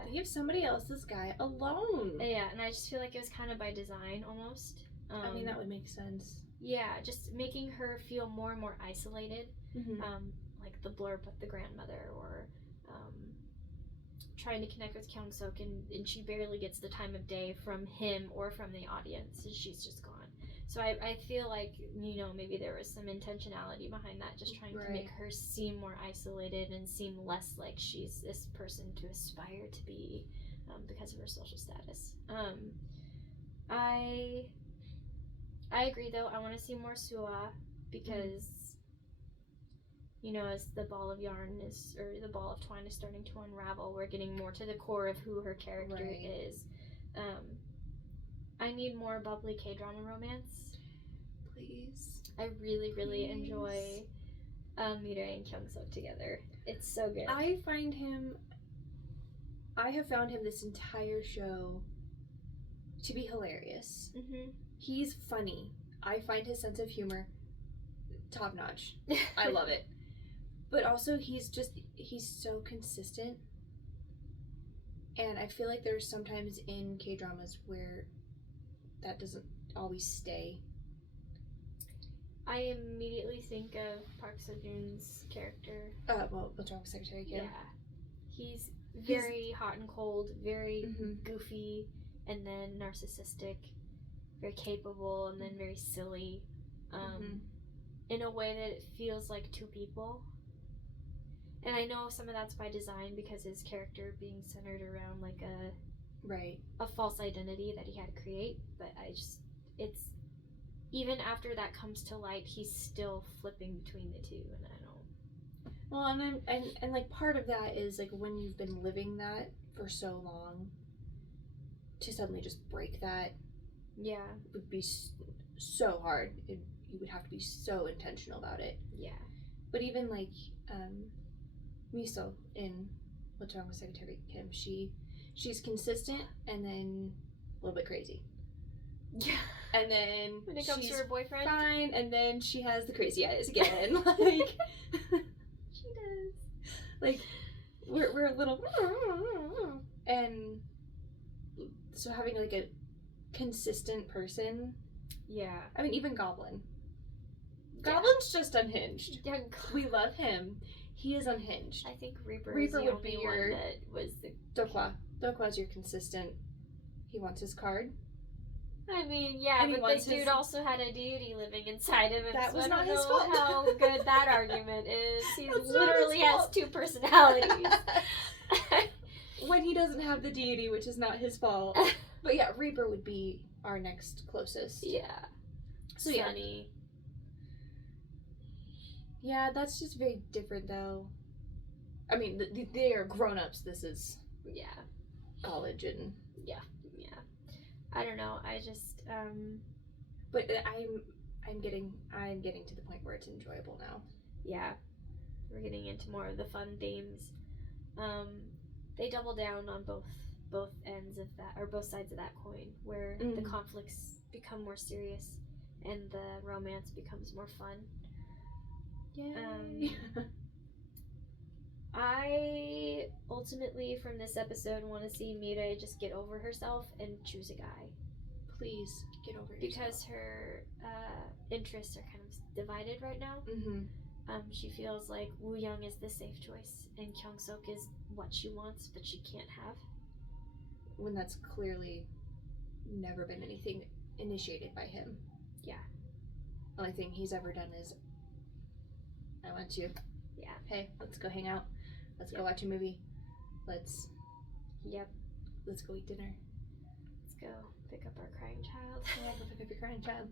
Leave somebody else's guy alone. Yeah, and I just feel like it was kind of by design almost. I mean, that would make sense. Yeah, just making her feel more and more isolated. Like the blurb with the grandmother, or trying to connect with KyungSeok, and she barely gets the time of day from him or from the audience, and she's just gone. So I feel like, you know, maybe there was some intentionality behind that, just trying to make her seem more isolated and seem less like she's this person to aspire to be, because of her social status. I agree though, I want to see more Sua, because you know, as the ball of yarn is, or the ball of twine is starting to unravel, we're getting more to the core of who her character is. I need more bubbly K-drama romance. Please. I really, really enjoy MiRae and KyungSeok together. It's so good. I have found him this entire show to be hilarious. He's funny. I find his sense of humor top notch. I love it. But also he's so consistent. And I feel like there's sometimes in K-dramas where that doesn't always stay. I immediately think of Park Seo-joon's character. Well, what's wrong with Secretary Kim? Yeah. He's very hot and cold, very goofy, and then narcissistic, very capable, and then very silly. In a way that it feels like 2 people. And I know some of that's by design, because his character being centered around like a false identity that he had to create. But it's even after that comes to light, he's still flipping between the 2, and I don't. Well, and like part of that is like when you've been living that for so long, to suddenly just break that, would be so hard. You would have to be so intentional about it. Yeah. But even like Miso in What's Wrong with Secretary Kim, she's consistent and then a little bit crazy. Yeah. And then when it comes to her boyfriend, fine, and then she has the crazy eyes again. Like she does. Like we're a little, and so having like a consistent person. Yeah. I mean, even Goblin. Goblin's just unhinged. Yeah. We love him. He is unhinged. I think Reaper would the be only your one that was the Dokwa. Dokwaz, you're consistent. He wants his card. I mean, yeah, And he but wants the dude his- also had a deity living inside him, and That so was I not don't his know fault. how good that argument is. He That's not literally his has fault. 2 personalities. When he doesn't have the deity, which is not his fault. But yeah, Reaper would be our next closest. Yeah. So yeah. Sunny. Yeah, that's just very different though. I mean, they are grown-ups. This is Yeah. college and... Yeah. I don't know. I just, But I'm getting to the point where it's enjoyable now. yeah. We're getting into more of the fun themes. They double down on both ends of that, or both sides of that coin, where the conflicts become more serious and the romance becomes more fun. Yay. I ultimately, from this episode, want to see MiRae just get over herself and choose a guy. Please get over yourself. Because her interests are kind of divided right now. Mm-hmm. She feels like Woo Young is the safe choice, and KyungSeok is what she wants, but she can't have. When that's clearly never been anything initiated by him. Yeah. The only thing he's ever done is, I want you. Yeah. Hey, let's go hang out. Let's go Yep. watch a movie. Let's go eat dinner. Let's go pick up our crying child. Yeah, go pick up your crying child.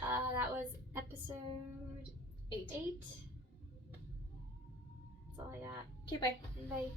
That was episode 8. That's all I got. Okay, bye. Bye.